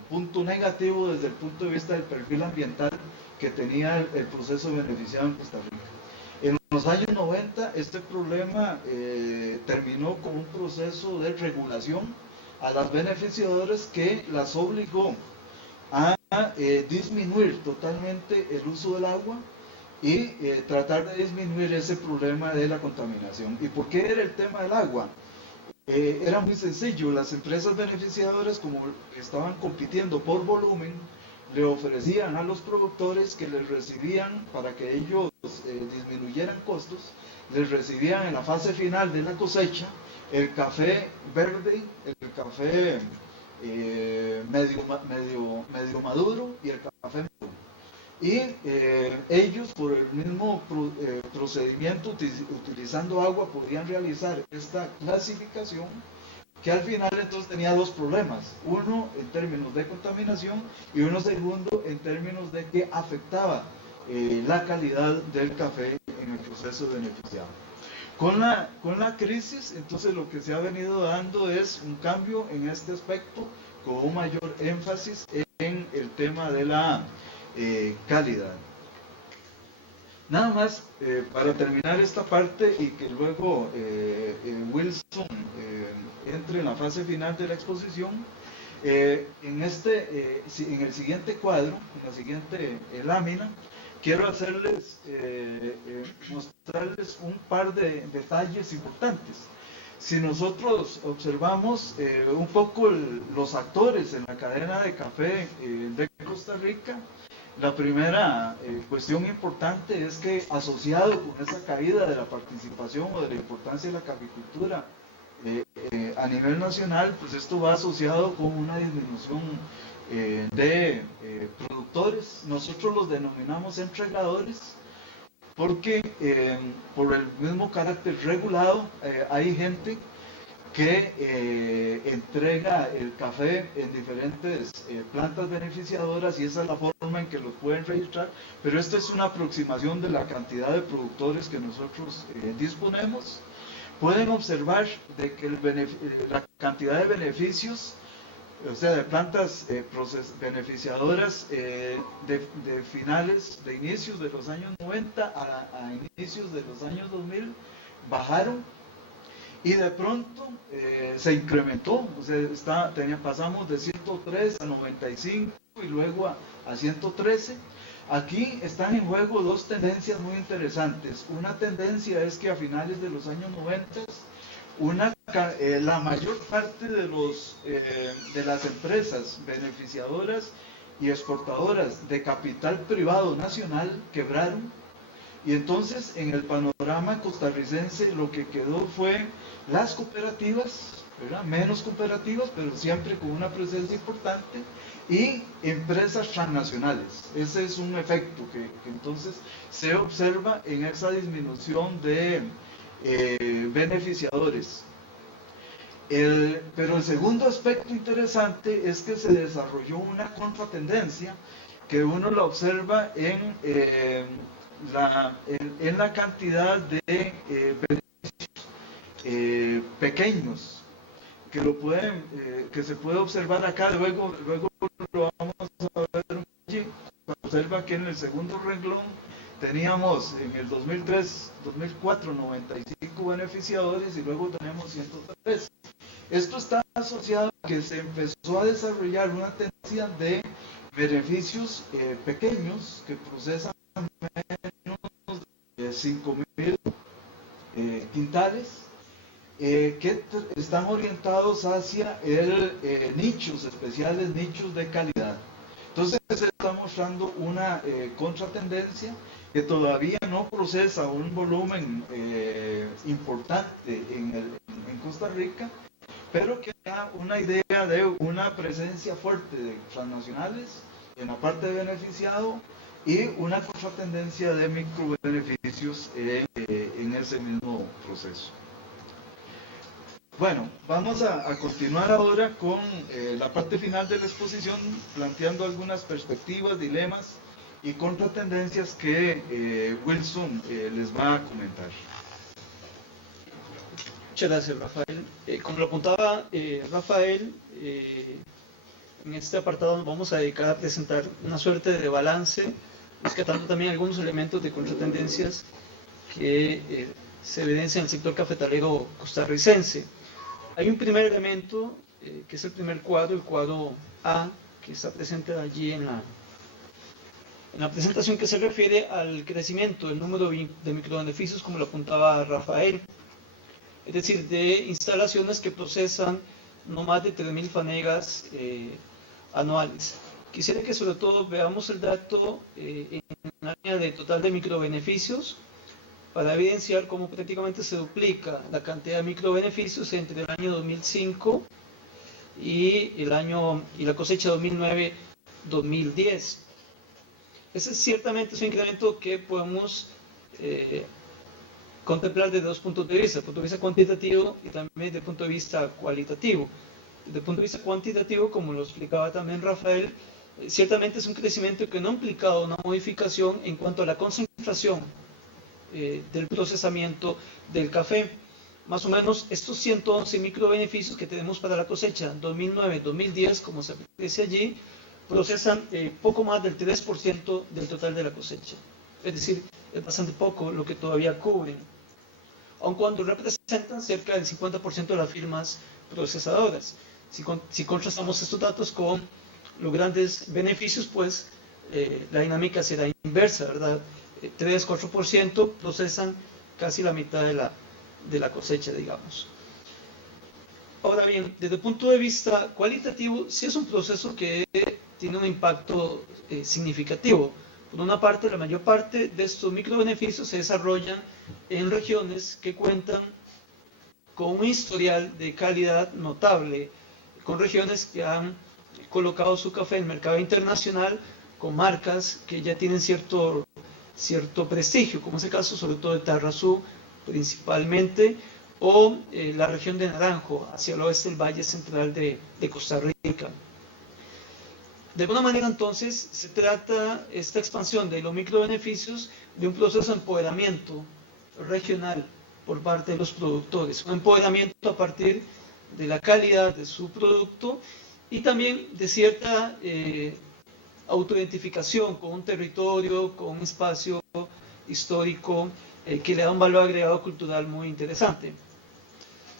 punto negativo desde el punto de vista del perfil ambiental que tenía el proceso beneficiado en Costa Rica. En los años 90 este problema terminó con un proceso de regulación a las beneficiadoras que las obligó a disminuir totalmente el uso del agua y tratar de disminuir ese problema de la contaminación. ¿Y por qué era el tema del agua? Era muy sencillo. Las empresas beneficiadoras, como estaban compitiendo por volumen, le ofrecían a los productores que les recibían, para que ellos disminuyeran costos, les recibían en la fase final de la cosecha el café verde, el café medio maduro y el café maduro. Y ellos, por el mismo procedimiento, utilizando agua, podían realizar esta clasificación, que al final entonces tenía dos problemas: uno en términos de contaminación y uno segundo en términos de que afectaba la calidad del café en el proceso beneficiado. Con la crisis, entonces lo que se ha venido dando es un cambio en este aspecto, con un mayor énfasis en el tema de la calidad. Nada más para terminar esta parte y que luego Wilson entre en la fase final de la exposición. En el siguiente cuadro, en la siguiente lámina, quiero mostrarles un par de detalles importantes. Si nosotros observamos un poco los actores en la cadena de café de Costa Rica, la primera cuestión importante es que, asociado con esa caída de la participación o de la importancia de la caficultura a nivel nacional, pues esto va asociado con una disminución de productores. Nosotros los denominamos entregadores porque por el mismo carácter regulado hay gente que entrega el café en diferentes plantas beneficiadoras, y esa es la forma en que los pueden registrar, pero esta es una aproximación de la cantidad de productores que nosotros disponemos. Pueden observar de que la cantidad de beneficios, o sea, de plantas beneficiadoras de inicios de los años 90 a inicios de los años 2000 bajaron, y de pronto se incrementó. O sea, pasamos de 103 a 95 y luego a 113. Aquí están en juego dos tendencias muy interesantes. Una tendencia es que a finales de los años 90 la mayor parte de las empresas beneficiadoras y exportadoras de capital privado nacional quebraron, y entonces en el panorama costarricense lo que quedó fue las cooperativas, ¿verdad? Menos cooperativas, pero siempre con una presencia importante, y empresas transnacionales. Ese es un efecto que entonces se observa en esa disminución de beneficiadores. Pero el segundo aspecto interesante es que se desarrolló una contratendencia que uno la observa en la cantidad de beneficios pequeños que se puede observar acá. Luego lo vamos a ver. Observa que en el segundo renglón teníamos en el 2004 95 beneficiadores y luego tenemos 103. Esto está asociado a que se empezó a desarrollar una tendencia de beneficios pequeños que procesan menos de 5.000 quintales, que están orientados hacia nichos especiales, nichos de calidad. Entonces se está mostrando una contratendencia que todavía no procesa un volumen importante en Costa Rica, pero que da una idea de una presencia fuerte de transnacionales en la parte de beneficiado y una contratendencia de microbeneficios en ese mismo proceso. Bueno, vamos a continuar ahora con la parte final de la exposición, planteando algunas perspectivas, dilemas y contratendencias que Wilson les va a comentar. Muchas gracias, Rafael. Como lo apuntaba Rafael, en este apartado nos vamos a dedicar a presentar una suerte de balance, rescatando también algunos elementos de contratendencias que se evidencian en el sector cafetalero costarricense. Hay un primer elemento, que es el primer cuadro, el cuadro A, que está presente allí en la presentación, que se refiere al crecimiento del número de microbeneficios, como lo apuntaba Rafael. Es decir, de instalaciones que procesan no más de 3.000 fanegas anuales. Quisiera que sobre todo veamos el dato en la línea de total de microbeneficios, para evidenciar cómo prácticamente se duplica la cantidad de microbeneficios entre el año 2005 y la cosecha 2009-2010. Ese ciertamente es un incremento que podemos contemplar desde dos puntos de vista, desde el punto de vista cuantitativo y también desde el punto de vista cualitativo. Desde el punto de vista cuantitativo, como lo explicaba también Rafael, ciertamente es un crecimiento que no ha implicado una modificación en cuanto a la concentración del procesamiento del café. Más o menos estos 111 microbeneficios que tenemos para la cosecha 2009-2010, como se aprecia allí, procesan poco más del 3% del total de la cosecha. Es decir, es bastante poco lo que todavía cubren, aun cuando representan cerca del 50% de las firmas procesadoras. Si contrastamos estos datos con los grandes beneficios, pues la dinámica será inversa, ¿verdad? 3-4% procesan casi la mitad de la cosecha, digamos. Ahora bien, desde el punto de vista cualitativo, sí es un proceso que tiene un impacto significativo. Por una parte, la mayor parte de estos microbeneficios se desarrollan en regiones que cuentan con un historial de calidad notable, con regiones que han colocado su café en el mercado internacional con marcas que ya tienen cierto prestigio, como es el caso sobre todo de Tarrazú principalmente, o la región de Naranjo, hacia el oeste del Valle Central de Costa Rica. De alguna manera, entonces, se trata esta expansión de los microbeneficios de un proceso de empoderamiento regional por parte de los productores, un empoderamiento a partir de la calidad de su producto y también de cierta autoidentificación con un territorio, con un espacio histórico que le da un valor agregado cultural muy interesante.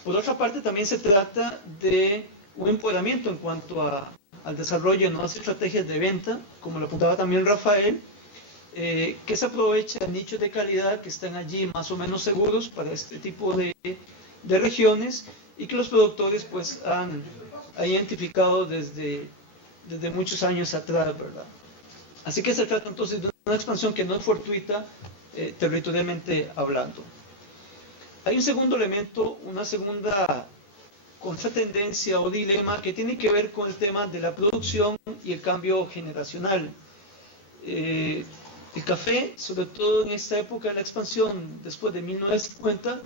Por otra parte, también se trata de un empoderamiento en cuanto al desarrollo de nuevas estrategias de venta, como lo apuntaba también Rafael, que se aprovechan nichos de calidad que están allí más o menos seguros para este tipo de regiones y que los productores pues han identificado desde muchos años atrás, ¿verdad? Así que se trata entonces de una expansión que no es fortuita territorialmente hablando. Hay un segundo elemento, una segunda contratendencia o dilema que tiene que ver con el tema de la producción y el cambio generacional. El café, sobre todo en esta época de la expansión, después de 1950,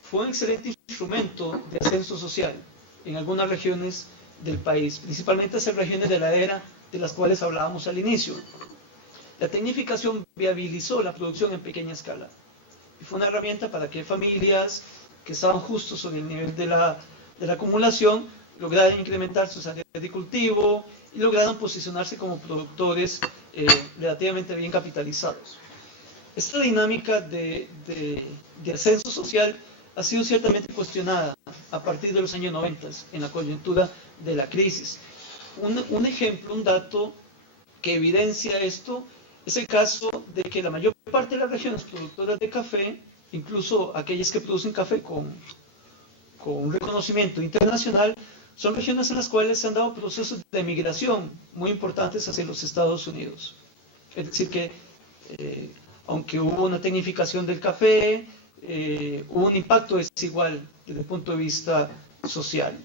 fue un excelente instrumento de ascenso social en algunas regiones del país, principalmente esas regiones de ladera de las cuales hablábamos al inicio. La tecnificación viabilizó la producción en pequeña escala y fue una herramienta para que familias que estaban justo sobre el nivel de la acumulación lograran incrementar sus áreas de cultivo y lograran posicionarse como productores relativamente bien capitalizados. Esta dinámica de ascenso social ha sido ciertamente cuestionada a partir de los años 90 en la coyuntura de la crisis. Un ejemplo, un dato que evidencia esto es el caso de que la mayor parte de las regiones productoras de café, incluso aquellas que producen café con un reconocimiento internacional, son regiones en las cuales se han dado procesos de migración muy importantes hacia los Estados Unidos. Es decir, que aunque hubo una tecnificación del café, hubo un impacto desigual desde el punto de vista social.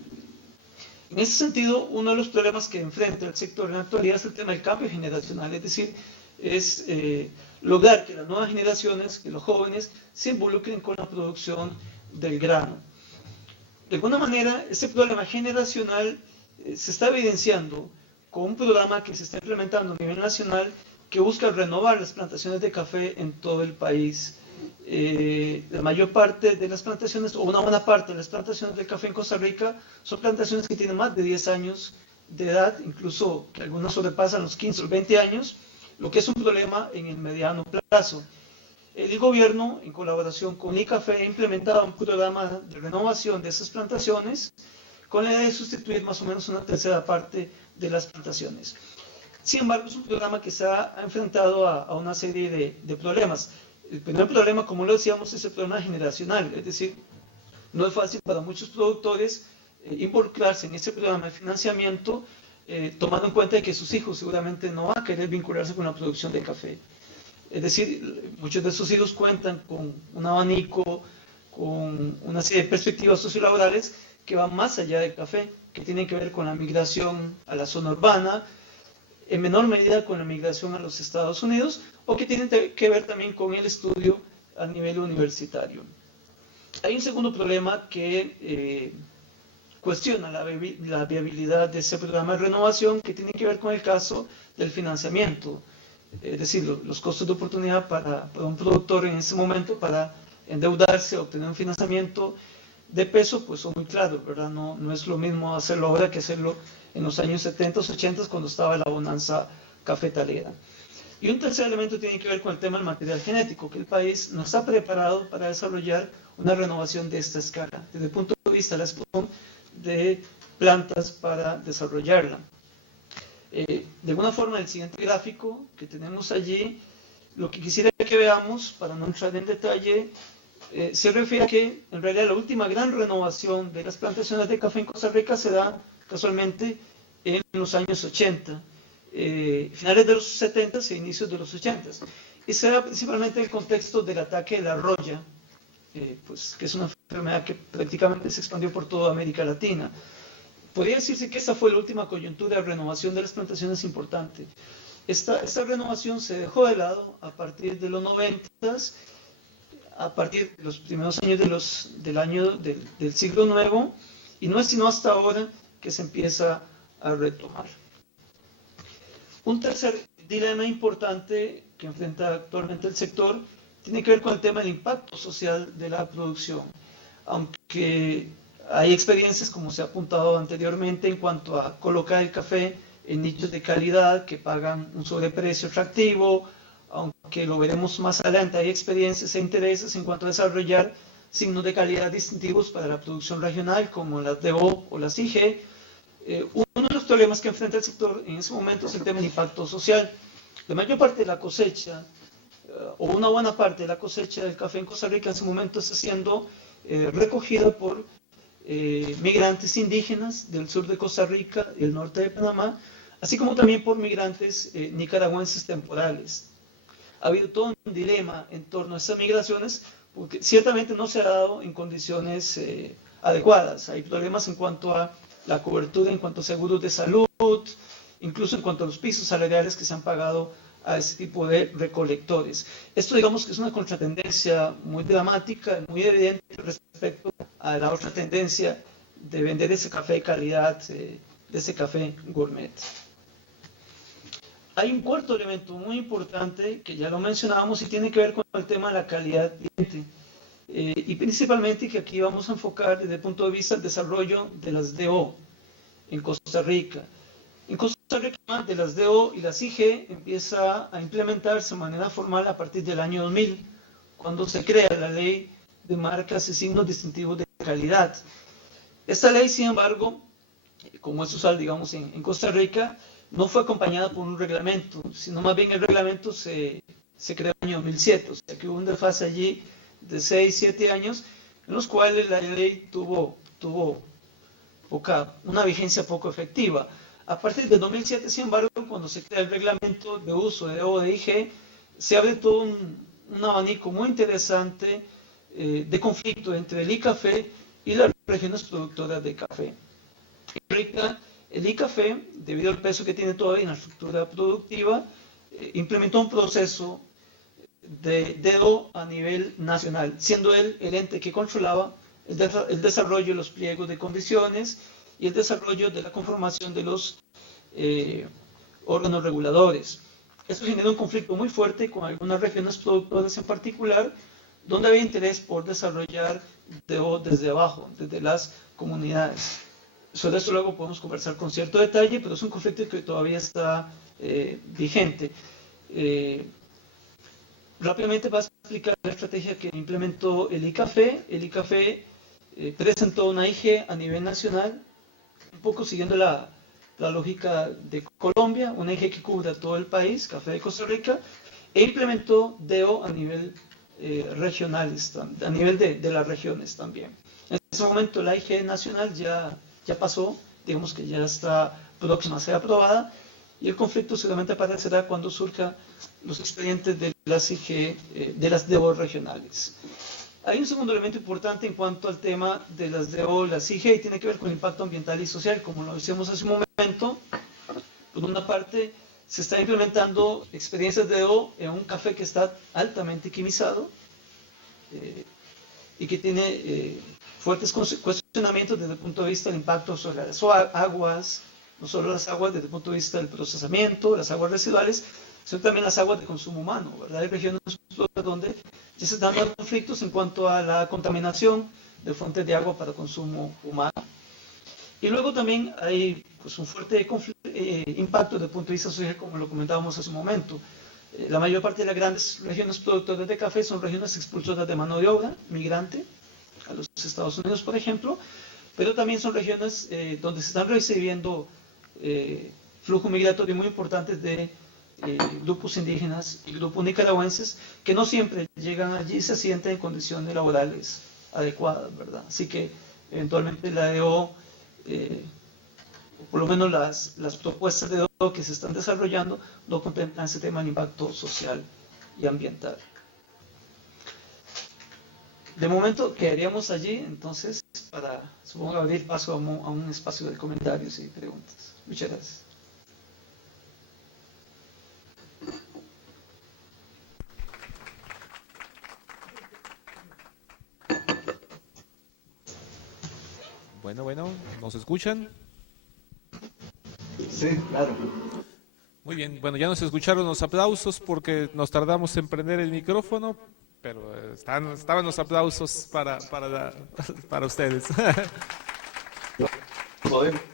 En ese sentido, uno de los problemas que enfrenta el sector en la actualidad es el tema del cambio generacional, es decir, es lograr que las nuevas generaciones, que los jóvenes, se involucren con la producción del grano. De alguna manera, ese problema generacional se está evidenciando con un programa que se está implementando a nivel nacional que busca renovar las plantaciones de café en todo el país. La mayor parte de las plantaciones, o una buena parte de las plantaciones de café en Costa Rica, son plantaciones que tienen más de 10 años de edad, incluso que algunas sobrepasan los 15 o 20 años, lo que es un problema en el mediano plazo. El gobierno, en colaboración con ICAFE, ha implementado un programa de renovación de esas plantaciones con la idea de sustituir más o menos una tercera parte de las plantaciones. Sin embargo, es un programa que se ha enfrentado a una serie de problemas. El primer problema, como lo decíamos, es el problema generacional, es decir, no es fácil para muchos productores involucrarse en este programa de financiamiento, tomando en cuenta que sus hijos seguramente no van a querer vincularse con la producción de café. Es decir, muchos de sus hijos cuentan con un abanico, con una serie de perspectivas sociolaborales que van más allá del café, que tienen que ver con la migración a la zona urbana, en menor medida con la migración a los Estados Unidos, o que tienen que ver también con el estudio a nivel universitario. Hay un segundo problema que cuestiona la viabilidad de ese programa de renovación, que tiene que ver con el caso del financiamiento. Es decir, los costos de oportunidad para un productor en ese momento para endeudarse, obtener un financiamiento de peso, pues son muy claros, ¿verdad? No es lo mismo hacerlo ahora que hacerlo en los años 70, 80, cuando estaba la bonanza cafetalera. Y un tercer elemento tiene que ver con el tema del material genético, que el país no está preparado para desarrollar una renovación de esta escala, desde el punto de vista de la explotación de plantas para desarrollarla. De alguna forma, el siguiente gráfico que tenemos allí, lo que quisiera que veamos, para no entrar en detalle, se refiere a que en realidad la última gran renovación de las plantaciones de café en Costa Rica se da casualmente en los años 80, finales de los 70 e inicios de los 80, y se da principalmente en el contexto del ataque de la roya, pues, que es una enfermedad que prácticamente se expandió por toda América Latina. Podría decirse que esta fue la última coyuntura de renovación de las plantaciones importante. Esta renovación se dejó de lado a partir de los 90, a partir de los primeros años del siglo nuevo, y no es sino hasta ahora que se empieza a retomar. Un tercer dilema importante que enfrenta actualmente el sector tiene que ver con el tema del impacto social de la producción. Aunque hay experiencias, como se ha apuntado anteriormente, en cuanto a colocar el café en nichos de calidad que pagan un sobreprecio atractivo, aunque lo veremos más adelante, hay experiencias e intereses en cuanto a desarrollar signos de calidad distintivos para la producción regional, como las DO o las IG. Uno de los problemas que enfrenta el sector en ese momento es el tema del impacto social. La mayor parte de la cosecha, o una buena parte de la cosecha del café en Costa Rica en ese momento está siendo recogida por migrantes indígenas del sur de Costa Rica y el norte de Panamá, así como también por migrantes nicaragüenses temporales. Ha habido todo un dilema en torno a esas migraciones, porque ciertamente no se ha dado en condiciones adecuadas. Hay problemas en cuanto a la cobertura, en cuanto a seguros de salud, incluso en cuanto a los pisos salariales que se han pagado a ese tipo de recolectores. Esto, digamos, que es una contratendencia muy dramática, muy evidente respecto a la otra tendencia de vender ese café de calidad, de ese café gourmet. Hay un cuarto elemento muy importante que ya lo mencionábamos y tiene que ver con el tema de la calidad del cliente. Y principalmente que aquí vamos a enfocar desde el punto de vista del desarrollo de las DO en Costa Rica. En Costa Rica, de las DO y las IG empieza a implementarse de manera formal a partir del año 2000, cuando se crea la ley de marcas y signos distintivos de calidad. Esta ley, sin embargo, como es usual, digamos, en Costa Rica, no fue acompañada por un reglamento, sino más bien el reglamento se creó en el año 2007, o sea que hubo un desfase allí de 6-7 años, en los cuales la ley tuvo una vigencia poco efectiva. A partir de 2007, sin embargo, cuando se crea el reglamento de uso de DO de IG, se abre todo un abanico muy interesante de conflicto entre el ICAFE y las regiones productoras de café. El ICAFE, debido al peso que tiene todavía en la estructura productiva, implementó un proceso de DO a nivel nacional, siendo él el ente que controlaba el desarrollo de los pliegos de condiciones y el desarrollo de la conformación de los órganos reguladores. Eso generó un conflicto muy fuerte con algunas regiones productoras en particular, donde había interés por desarrollar DO desde abajo, desde las comunidades. Sobre eso luego podemos conversar con cierto detalle, pero es un conflicto que todavía está vigente. Rápidamente vas a explicar la estrategia que implementó el ICAFE. El ICAFE presentó una IG a nivel nacional, un poco siguiendo la lógica de Colombia, una IG que cubra todo el país, Café de Costa Rica, e implementó DO a nivel regional, a nivel de las regiones también. En ese momento la IG nacional ya pasó, digamos que ya está próxima a ser aprobada, y el conflicto seguramente aparecerá cuando surjan los expedientes de las IG, de las DO regionales. Hay un segundo elemento importante en cuanto al tema de las DO, las IG, y tiene que ver con el impacto ambiental y social, como lo decíamos hace un momento. Por una parte, se está implementando experiencias de DO en un café que está altamente quimizado y que tiene fuertes cuestionamientos desde el punto de vista del impacto sobre las aguas, no solo las aguas desde el punto de vista del procesamiento, las aguas residuales, sino también las aguas de consumo humano, ¿verdad? Hay regiones donde ya se están dando conflictos en cuanto a la contaminación de fuentes de agua para consumo humano. Y luego también hay pues, un fuerte impacto desde el punto de vista social, como lo comentábamos hace un momento. La mayor parte de las grandes regiones productoras de café son regiones expulsoras de mano de obra migrante, a los Estados Unidos, por ejemplo, pero también son regiones donde se están recibiendo flujos migratorios muy importantes de grupos indígenas y grupos nicaragüenses que no siempre llegan allí y se sienten en condiciones laborales adecuadas, ¿verdad? Así que eventualmente la EO, o por lo menos las propuestas de EO que se están desarrollando, no contemplan ese tema del impacto social y ambiental. De momento quedaríamos allí, entonces, para, supongo, abrir paso a un espacio de comentarios y preguntas. Muchas gracias. Bueno, ¿nos escuchan? Sí, claro. Muy bien, bueno, ya nos escucharon los aplausos porque nos tardamos en prender el micrófono, pero estaban los aplausos para ustedes.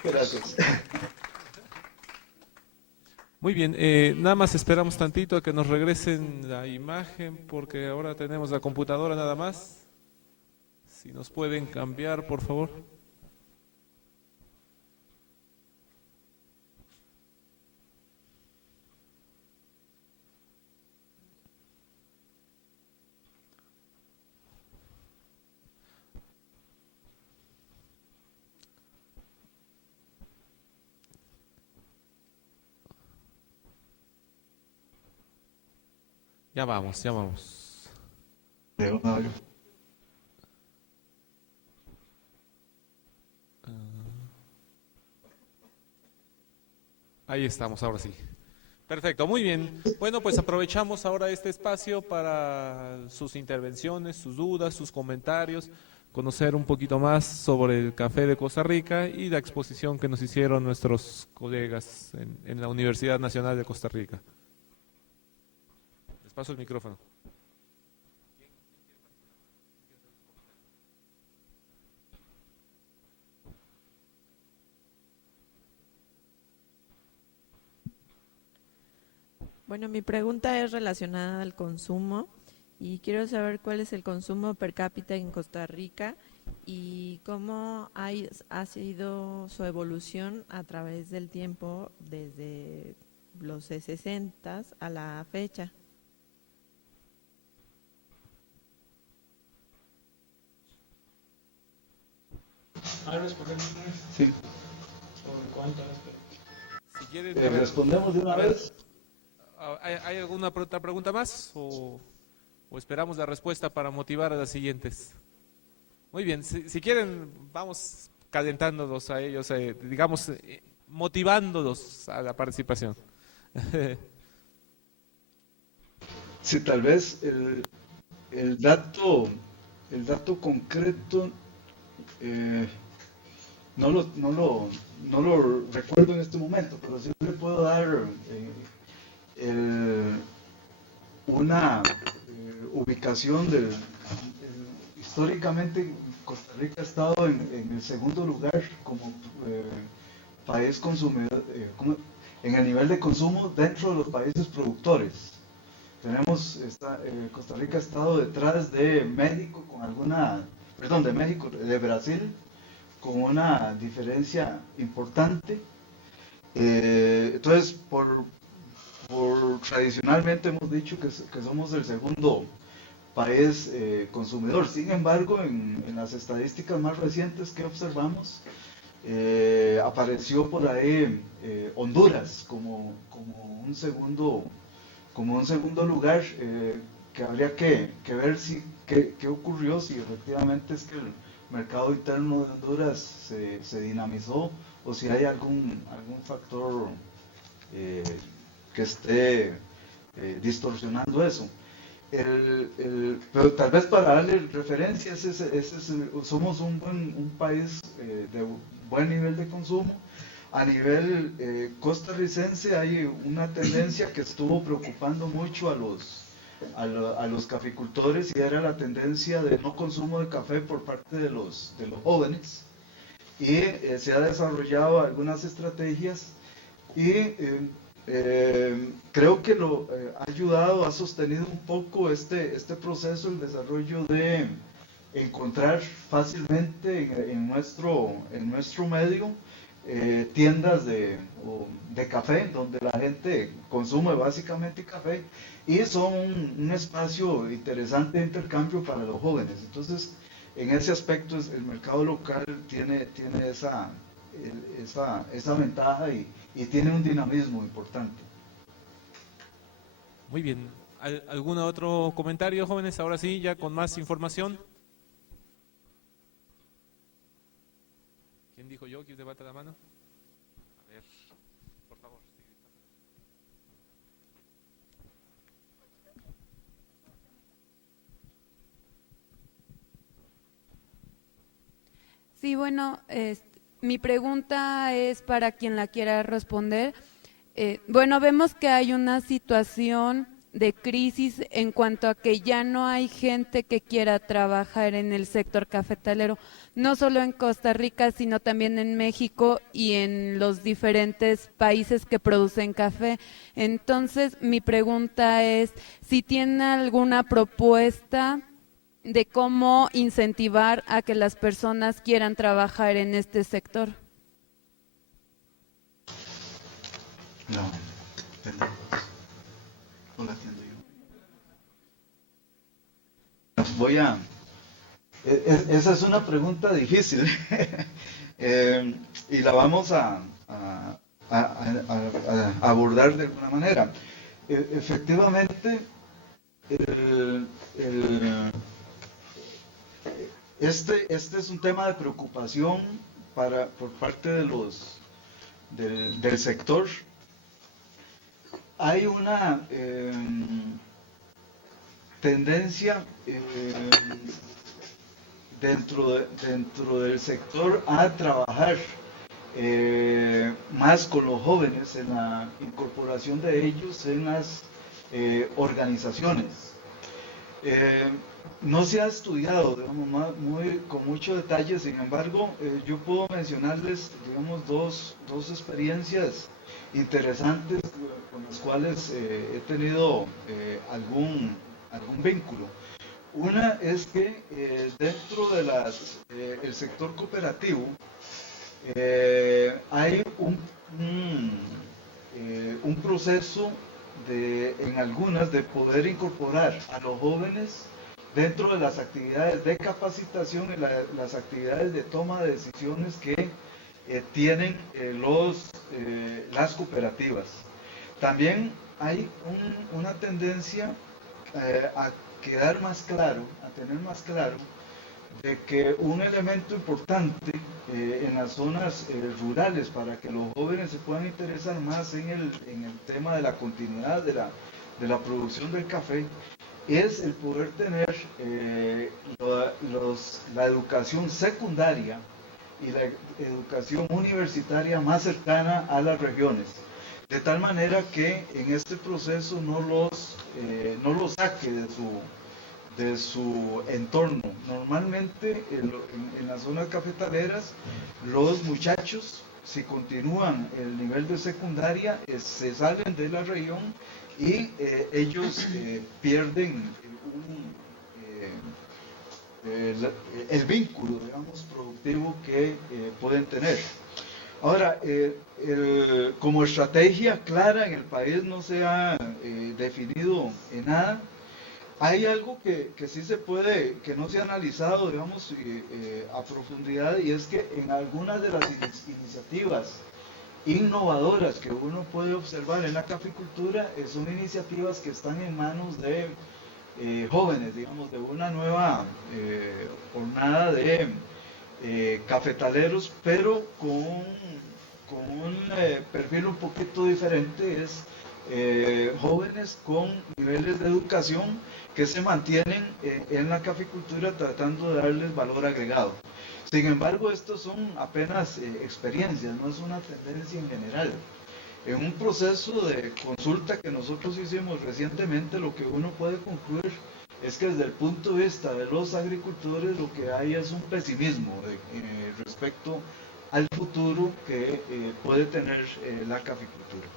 Gracias. Muy bien, nada más esperamos tantito a que nos regresen la imagen porque ahora tenemos la computadora nada más. Si nos pueden cambiar, por favor. Ya vamos, ya vamos. Ahí estamos, ahora sí. Perfecto, muy bien. Bueno, pues aprovechamos ahora este espacio para sus intervenciones, sus dudas, sus comentarios, conocer un poquito más sobre el café de Costa Rica y la exposición que nos hicieron nuestros colegas en la Universidad Nacional de Costa Rica. Les paso el micrófono. Bueno, mi pregunta es relacionada al consumo y quiero saber cuál es el consumo per cápita en Costa Rica y cómo ha sido su evolución a través del tiempo desde los 60 a la fecha. ¿A responder Sí. sobre cuánto es? Si quieren, ¿Respondemos de una vez? ¿hay alguna otra pregunta más o esperamos la respuesta para motivar a las siguientes? Muy bien, si quieren, vamos calentándolos a ellos, digamos, motivándolos a la participación. Sí, tal vez el dato concreto no lo recuerdo en este momento, pero sí le puedo dar una ubicación históricamente Costa Rica ha estado en el segundo lugar como país consumidor, en el nivel de consumo dentro de los países productores. Costa Rica ha estado detrás de México de Brasil con una diferencia importante. Entonces, tradicionalmente hemos dicho que somos el segundo país consumidor. Sin embargo, en las estadísticas más recientes que observamos, apareció por ahí Honduras como un segundo lugar, que habría que ver qué ocurrió, si efectivamente es que el mercado interno de Honduras se dinamizó o si hay algún factor que esté distorsionando eso. Pero tal vez para darle referencias, somos un país de buen nivel de consumo. A nivel costarricense hay una tendencia que estuvo preocupando mucho a los caficultores, y era la tendencia de no consumo de café por parte de los jóvenes, y se ha desarrollado algunas estrategias y creo que lo ha ayudado, ha sostenido un poco este proceso, el desarrollo de encontrar fácilmente en nuestro medio tiendas de café, donde la gente consume básicamente café, y son un espacio interesante de intercambio para los jóvenes. Entonces, en ese aspecto el mercado local tiene esa ventaja y tiene un dinamismo importante. Muy bien. ¿Algún otro comentario, jóvenes? Ahora sí, ya con más información. ¿Quién dijo yo? ¿Quién levanta la mano? A ver, por favor. Sí, bueno, mi pregunta es para quien la quiera responder. Bueno, vemos que hay una situación de crisis en cuanto a que ya no hay gente que quiera trabajar en el sector cafetalero, no solo en Costa Rica, sino también en México y en los diferentes países que producen café. Entonces, mi pregunta es si tiene alguna propuesta de cómo incentivar a que las personas quieran trabajar en este sector. No la atiendo yo. Esa es una pregunta difícil y la vamos a abordar de alguna manera. Efectivamente, este es un tema de preocupación por parte del sector. Hay una tendencia dentro del sector a trabajar más con los jóvenes, en la incorporación de ellos en las organizaciones. No se ha estudiado, digamos, con mucho detalle. Sin embargo, yo puedo mencionarles, digamos, dos experiencias interesantes con las cuales he tenido algún vínculo. Una es que dentro de el sector cooperativo hay un proceso en algunas de poder incorporar a los jóvenes dentro de las actividades de capacitación y las actividades de toma de decisiones que tienen las cooperativas. También hay una tendencia a quedar más claro, a tener más claro de que un elemento importante en las zonas rurales para que los jóvenes se puedan interesar más en el tema de la continuidad de la producción del café es el poder tener la educación secundaria y la educación universitaria más cercana a las regiones, de tal manera que en este proceso no los saque de su entorno. Normalmente en las zonas cafetaleras los muchachos, si continúan el nivel de secundaria, se salen de la región y ellos pierden el vínculo, digamos, productivo que pueden tener. Ahora, como estrategia clara en el país no se ha definido en nada. Hay algo que sí se puede, que no se ha analizado, digamos, a profundidad, y es que en algunas de las iniciativas innovadoras que uno puede observar en la caficultura son iniciativas que están en manos de jóvenes, digamos, de una nueva jornada de cafetaleros, pero con un perfil un poquito diferente. Es jóvenes con niveles de educación que se mantienen en la caficultura tratando de darles valor agregado. Sin embargo, estos son apenas experiencias, no es una tendencia en general. En un proceso de consulta que nosotros hicimos recientemente, lo que uno puede concluir es que desde el punto de vista de los agricultores lo que hay es un pesimismo respecto al futuro que puede tener la caficultura.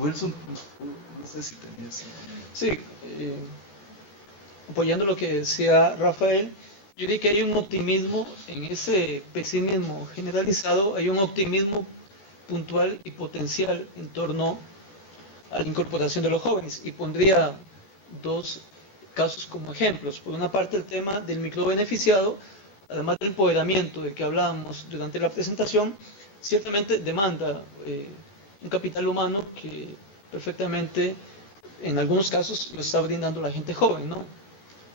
Wilson, no sé si tenías... Sí, apoyando lo que decía Rafael, yo diría que hay un optimismo en ese pesimismo generalizado, hay un optimismo puntual y potencial en torno a la incorporación de los jóvenes, y pondría dos casos como ejemplos. Por una parte, el tema del microbeneficiado, además del empoderamiento del que hablábamos durante la presentación, ciertamente demanda un capital humano que perfectamente en algunos casos lo está brindando la gente joven, ¿no?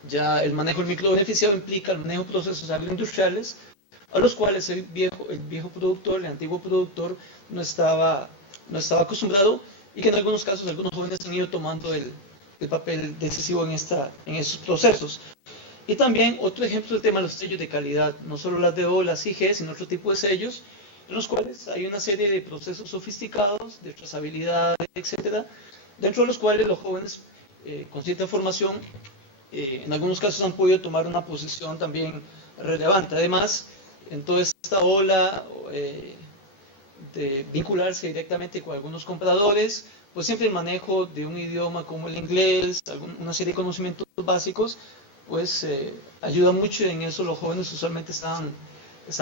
Ya el manejo del microbeneficiado implica el manejo de procesos agroindustriales a los cuales el viejo productor, el antiguo productor no estaba acostumbrado, y que en algunos casos algunos jóvenes han ido tomando el papel decisivo en estos procesos. Y también otro ejemplo del tema de los sellos de calidad, no solo las DO, las IG, sino otro tipo de sellos, en los cuales hay una serie de procesos sofisticados, de trazabilidad, etcétera, dentro de los cuales los jóvenes con cierta formación, en algunos casos han podido tomar una posición también relevante. Además, en toda esta ola de vincularse directamente con algunos compradores, pues siempre el manejo de un idioma como el inglés, una serie de conocimientos básicos, pues ayuda mucho. En eso los jóvenes usualmente están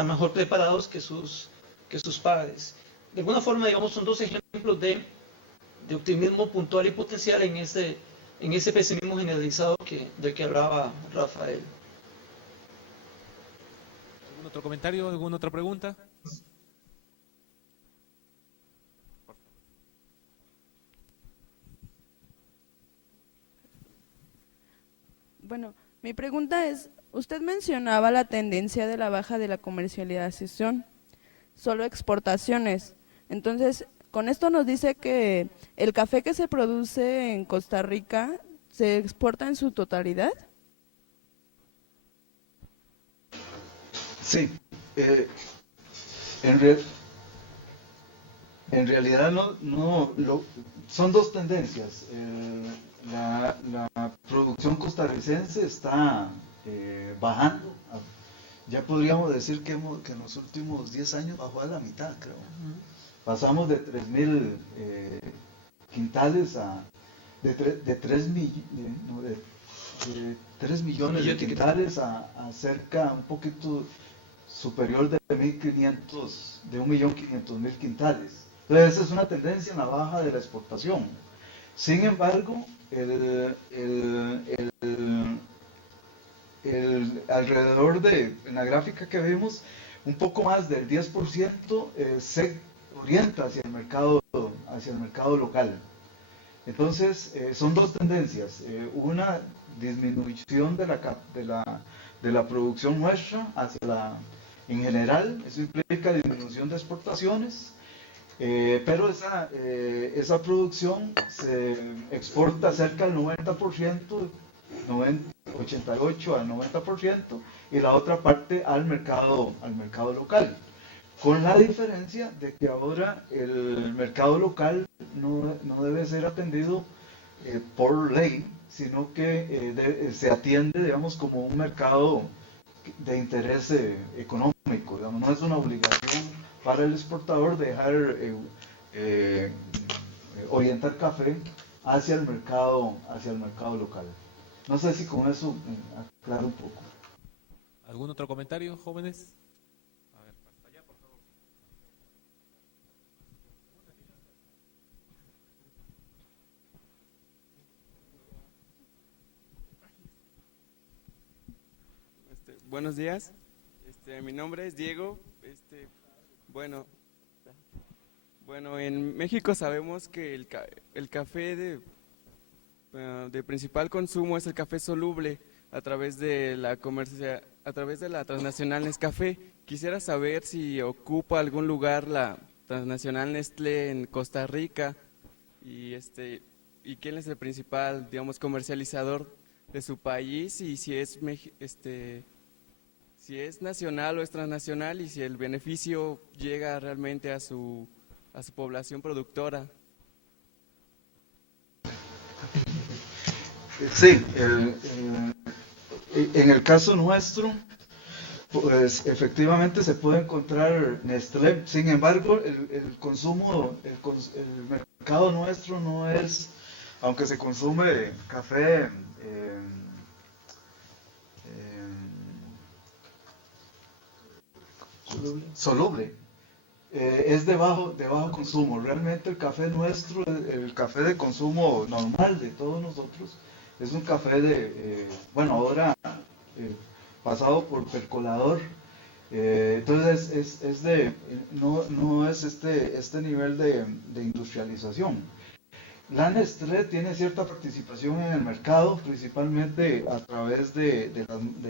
mejor preparados que sus padres. De alguna forma, digamos, son dos ejemplos de optimismo puntual y potencial en ese pesimismo generalizado del que hablaba Rafael. ¿Algún otro comentario? ¿Alguna otra pregunta? Bueno, mi pregunta es, usted mencionaba la tendencia de la baja de la comercialización, solo exportaciones. Entonces, con esto nos dice que el café que se produce en Costa Rica se exporta en su totalidad. Sí, en realidad son dos tendencias. La producción costarricense está bajando. Ya podríamos decir que en los últimos 10 años bajó a la mitad, creo. Pasamos de 3.000 quintales de 3 millones de quintales a cerca, un poquito superior de 1.500.000 quintales. Entonces esa es una tendencia en la baja de la exportación. Sin embargo, alrededor de, en la gráfica que vimos, un poco más del 10% se orienta hacia el mercado local. Entonces, son dos tendencias. Una disminución de la producción nuestra en general, eso implica disminución de exportaciones, pero esa producción se exporta cerca del 90%, 88 al 90%, y la otra parte al mercado local. Con la diferencia de que ahora el mercado local no debe ser atendido por ley, sino que se atiende, digamos, como un mercado de interés económico. Digamos, no es una obligación para el exportador dejar orientar café hacia el mercado local. No sé si con eso aclaro un poco. ¿Algún otro comentario, jóvenes? A ver, hasta allá, por favor. Buenos días, mi nombre es Diego. Bueno, en México sabemos que el café de principal consumo es el café soluble a través de la transnacional Nescafé. Quisiera saber si ocupa algún lugar la transnacional Nestlé en Costa Rica y quién es el principal, digamos, comercializador de su país, y si es nacional o es transnacional, y si el beneficio llega realmente a su población productora. Sí, en el caso nuestro, pues efectivamente se puede encontrar Nestlé. Sin embargo, el mercado nuestro no es, aunque se consume café soluble, es de bajo consumo. Realmente el café nuestro, el café de consumo normal de todos nosotros, es un café ahora pasado por percolador. Entonces no es este nivel de industrialización. La Nestlé tiene cierta participación en el mercado, principalmente a través de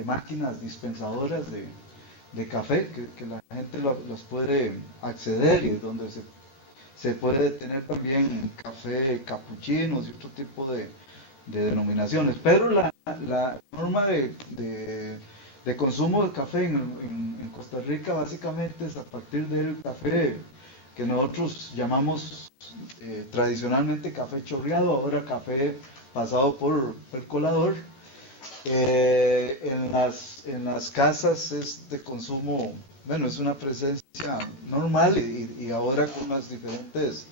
máquinas dispensadoras de café, que la gente los puede acceder, y donde se puede tener también café capuchinos y otro tipo de denominaciones. Pero la norma de consumo de café en Costa Rica básicamente es a partir del café que nosotros llamamos tradicionalmente café chorreado, ahora café pasado por percolador. En las casas es de consumo, bueno, es una presencia normal, y ahora con las diferentes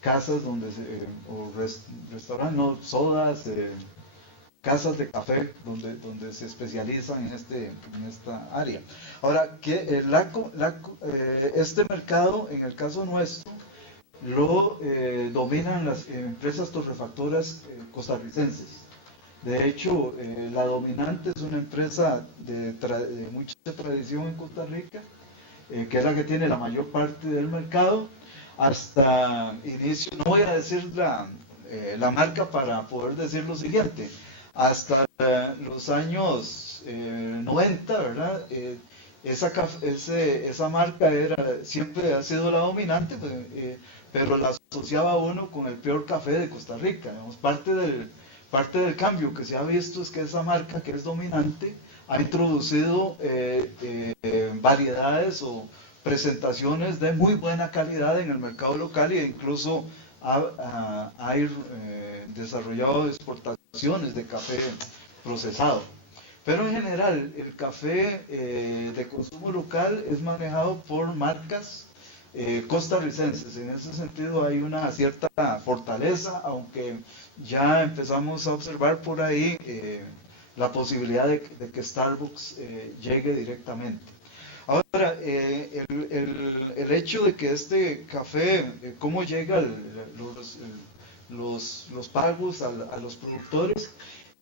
casas o restaurantes, no, sodas, casas de café donde se especializan en esta área. Ahora, este mercado, en el caso nuestro, lo dominan las empresas torrefactoras costarricenses. De hecho, la dominante es una empresa de mucha tradición en Costa Rica, que es la que tiene la mayor parte del mercado. Hasta inicio, no voy a decir la marca para poder decir lo siguiente, hasta los años 90, ¿verdad? Esa marca siempre ha sido la dominante, pero la asociaba uno con el peor café de Costa Rica. Digamos, parte del cambio que se ha visto es que esa marca, que es dominante, ha introducido variedades o presentaciones de muy buena calidad en el mercado local, e incluso ha desarrollado exportaciones de café procesado. Pero en general el café de consumo local es manejado por marcas costarricenses. En ese sentido hay una cierta fortaleza, aunque ya empezamos a observar por ahí la posibilidad de que Starbucks llegue directamente. Ahora, el hecho de que este café, cómo llegan los pagos a los productores,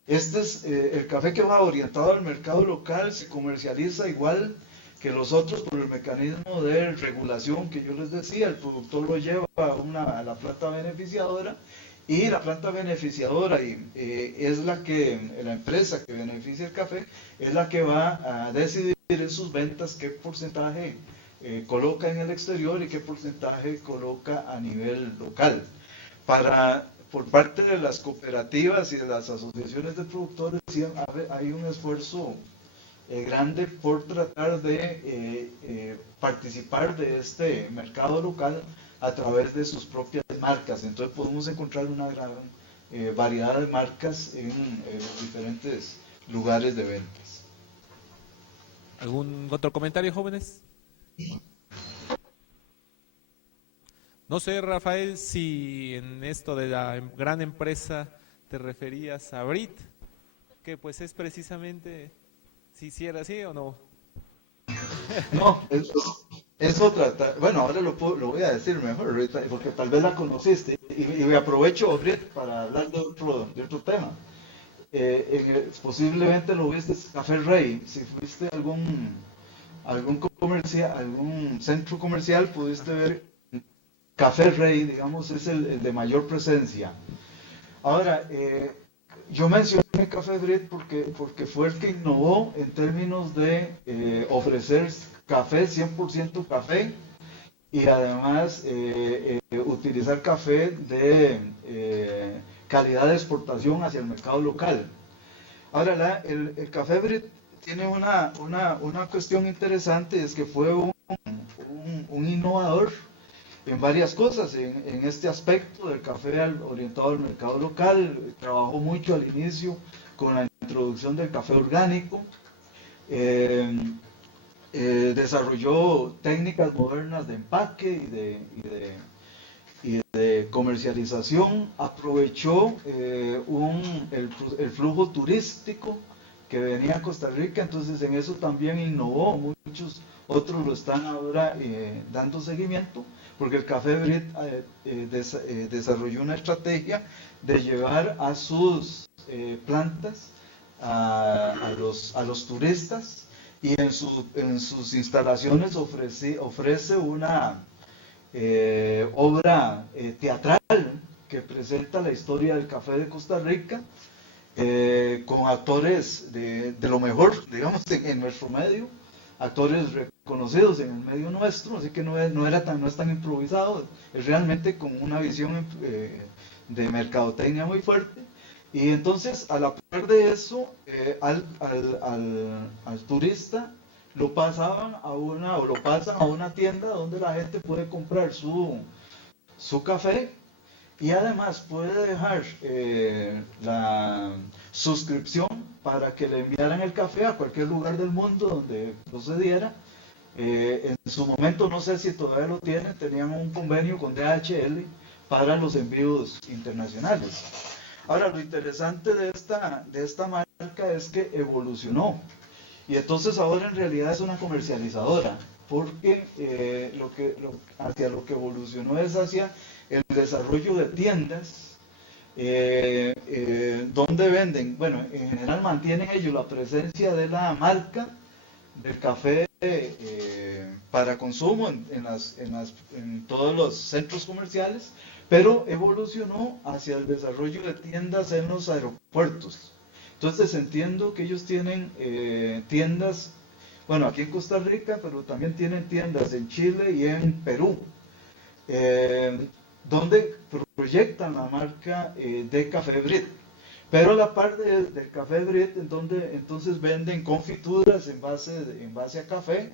Este es el café que va orientado al mercado local, se comercializa igual que los otros por el mecanismo de regulación que yo les decía. El productor lo lleva a la planta beneficiadora, y la planta beneficiadora es la empresa que beneficia el café, es la que va a decidir en sus ventas qué porcentaje coloca en el exterior y qué porcentaje coloca a nivel local. Por parte de las cooperativas y de las asociaciones de productores, sí, hay un esfuerzo grande por tratar de participar de este mercado local a través de sus propias marcas. Entonces podemos encontrar una gran variedad de marcas en los diferentes lugares de ventas. ¿Algún otro comentario, jóvenes? No sé, Rafael, si en esto de la gran empresa te referías a Brit, que pues es precisamente, si hiciera así o no. No, es otra. Bueno, ahora lo voy a decir mejor, ahorita, porque tal vez la conociste. Y me aprovecho, Brit, para hablar de otro tema. Posiblemente lo viste, Café Rey. Si fuiste a algún centro comercial, pudiste ver Café Rey, digamos, es el de mayor presencia. Ahora, yo mencioné Café Brit porque fue el que innovó en términos de ofrecer café, 100% café, y además utilizar café de calidad de exportación hacia el mercado local. Ahora, el Café Brit tiene una cuestión interesante, es que fue un innovador en varias cosas, en este aspecto del café orientado al mercado local. Trabajó mucho al inicio con la introducción del café orgánico, desarrolló técnicas modernas de empaque y de comercialización, aprovechó el flujo turístico que venía a Costa Rica, entonces en eso también innovó. Muchos otros lo están ahora dando seguimiento, porque el Café Brit desarrolló una estrategia de llevar a sus plantas a los turistas, y en sus instalaciones ofrece una obra teatral que presenta la historia del café de Costa Rica, con actores de lo mejor, digamos, en nuestro medio, actores reconocidos en el medio nuestro, así que no es tan improvisado, es realmente con una visión de mercadotecnia muy fuerte. Y entonces, a la par de eso, al turista lo pasan a una tienda donde la gente puede comprar su café, y además puede dejar la suscripción para que le enviaran el café a cualquier lugar del mundo donde procediera. En su momento, no sé si todavía lo tienen, tenían un convenio con DHL para los envíos internacionales. Ahora, lo interesante de esta marca es que evolucionó, y entonces ahora en realidad es una comercializadora, porque hacia lo que evolucionó es hacia el desarrollo de tiendas donde venden, bueno, en general mantienen ellos la presencia de la marca del café para consumo en todos los centros comerciales, pero evolucionó hacia el desarrollo de tiendas en los aeropuertos. Entonces entiendo que ellos tienen tiendas, bueno, aquí en Costa Rica, pero también tienen tiendas en Chile y en Perú, donde proyectan la marca de Café Brit. Pero a la par del Café Brit, entonces venden confituras en base a café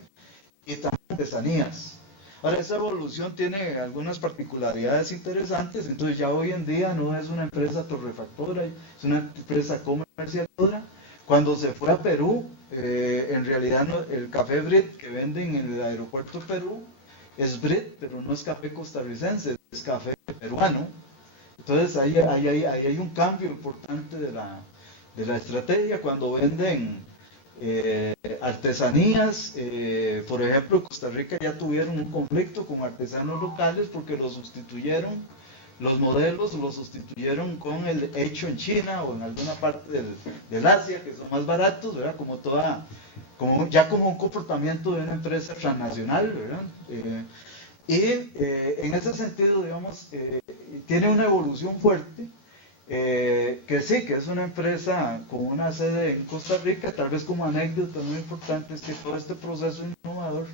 y también artesanías. Ahora, esa evolución tiene algunas particularidades interesantes. Entonces ya hoy en día no es una empresa torrefactora, es una empresa comercializadora. Cuando se fue a Perú, en realidad el Café Brit que venden en el aeropuerto de Perú es Brit, pero no es café costarricense, es café peruano. Entonces ahí hay un cambio importante de la estrategia. Cuando venden artesanías, por ejemplo, en Costa Rica ya tuvieron un conflicto con artesanos locales porque los sustituyeron los modelos los sustituyeron con el hecho en China o en alguna parte del Asia, que son más baratos, ¿verdad? Como un comportamiento de una empresa transnacional, ¿verdad? En ese sentido, digamos, tiene una evolución fuerte, que sí, que es una empresa con una sede en Costa Rica. Tal vez como anécdota muy importante es que todo este proceso innovador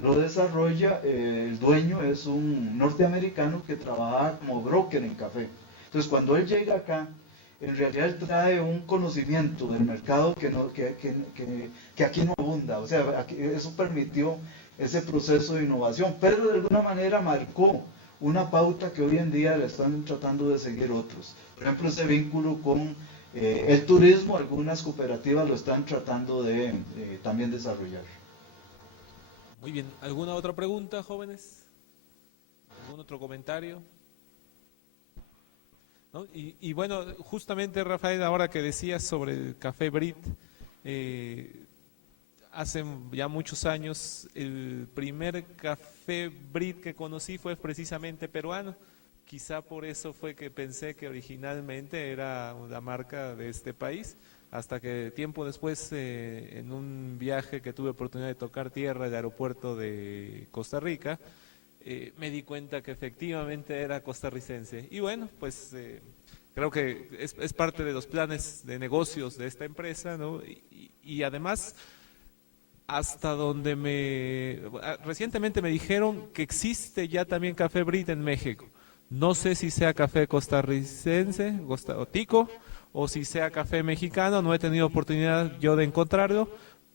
lo desarrolla, el dueño es un norteamericano que trabaja como broker en café. Entonces cuando él llega acá, en realidad él trae un conocimiento del mercado que aquí no abunda. O sea, eso permitió ese proceso de innovación, pero de alguna manera marcó una pauta que hoy en día le están tratando de seguir otros. Por ejemplo, ese vínculo con el turismo, algunas cooperativas lo están tratando de también desarrollar. Muy bien, ¿alguna otra pregunta, jóvenes? ¿Algún otro comentario? ¿No? Y bueno, justamente Rafael, ahora que decías sobre el café Brit, hace ya muchos años el primer café Brit que conocí fue precisamente peruano. Quizá por eso fue que pensé que originalmente era la marca de este país, hasta que tiempo después, en un viaje que tuve oportunidad de tocar tierra del aeropuerto de Costa Rica, me di cuenta que efectivamente era costarricense. Y bueno, pues creo que es parte de los planes de negocios de esta empresa, ¿no? Y además, hasta donde recientemente me dijeron que existe ya también café Brit en México. No sé si sea café costarricense o tico, o si sea café mexicano. No he tenido oportunidad yo de encontrarlo,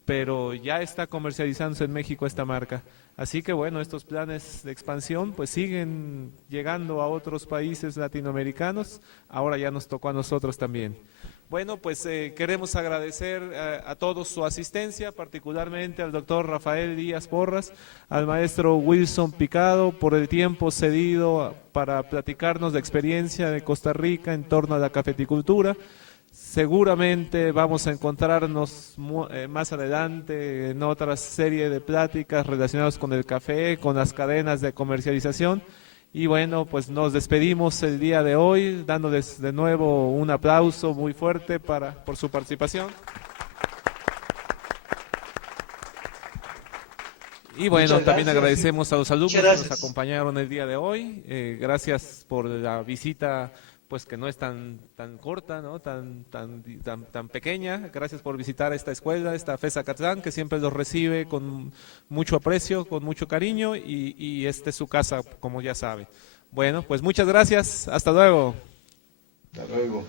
pero ya está comercializándose en México esta marca. Así que bueno, estos planes de expansión pues siguen llegando a otros países latinoamericanos. Ahora ya nos tocó a nosotros también. Bueno, pues queremos agradecer a todos su asistencia, particularmente al doctor Rafael Díaz Porras, al maestro Wilson Picado por el tiempo cedido para platicarnos de experiencia de Costa Rica en torno a la cafeticultura. Seguramente vamos a encontrarnos más adelante en otra serie de pláticas relacionadas con el café, con las cadenas de comercialización. Y bueno, pues nos despedimos el día de hoy, dándoles de nuevo un aplauso muy fuerte por su participación. Y bueno, también agradecemos a los alumnos que nos acompañaron el día de hoy. Gracias por la visita, pues que no es tan corta, ¿no? tan pequeña. Gracias por visitar esta escuela, esta FES Acatlán, que siempre los recibe con mucho aprecio, con mucho cariño, y esta es su casa, como ya sabe. Bueno, pues muchas gracias. Hasta luego. Hasta luego.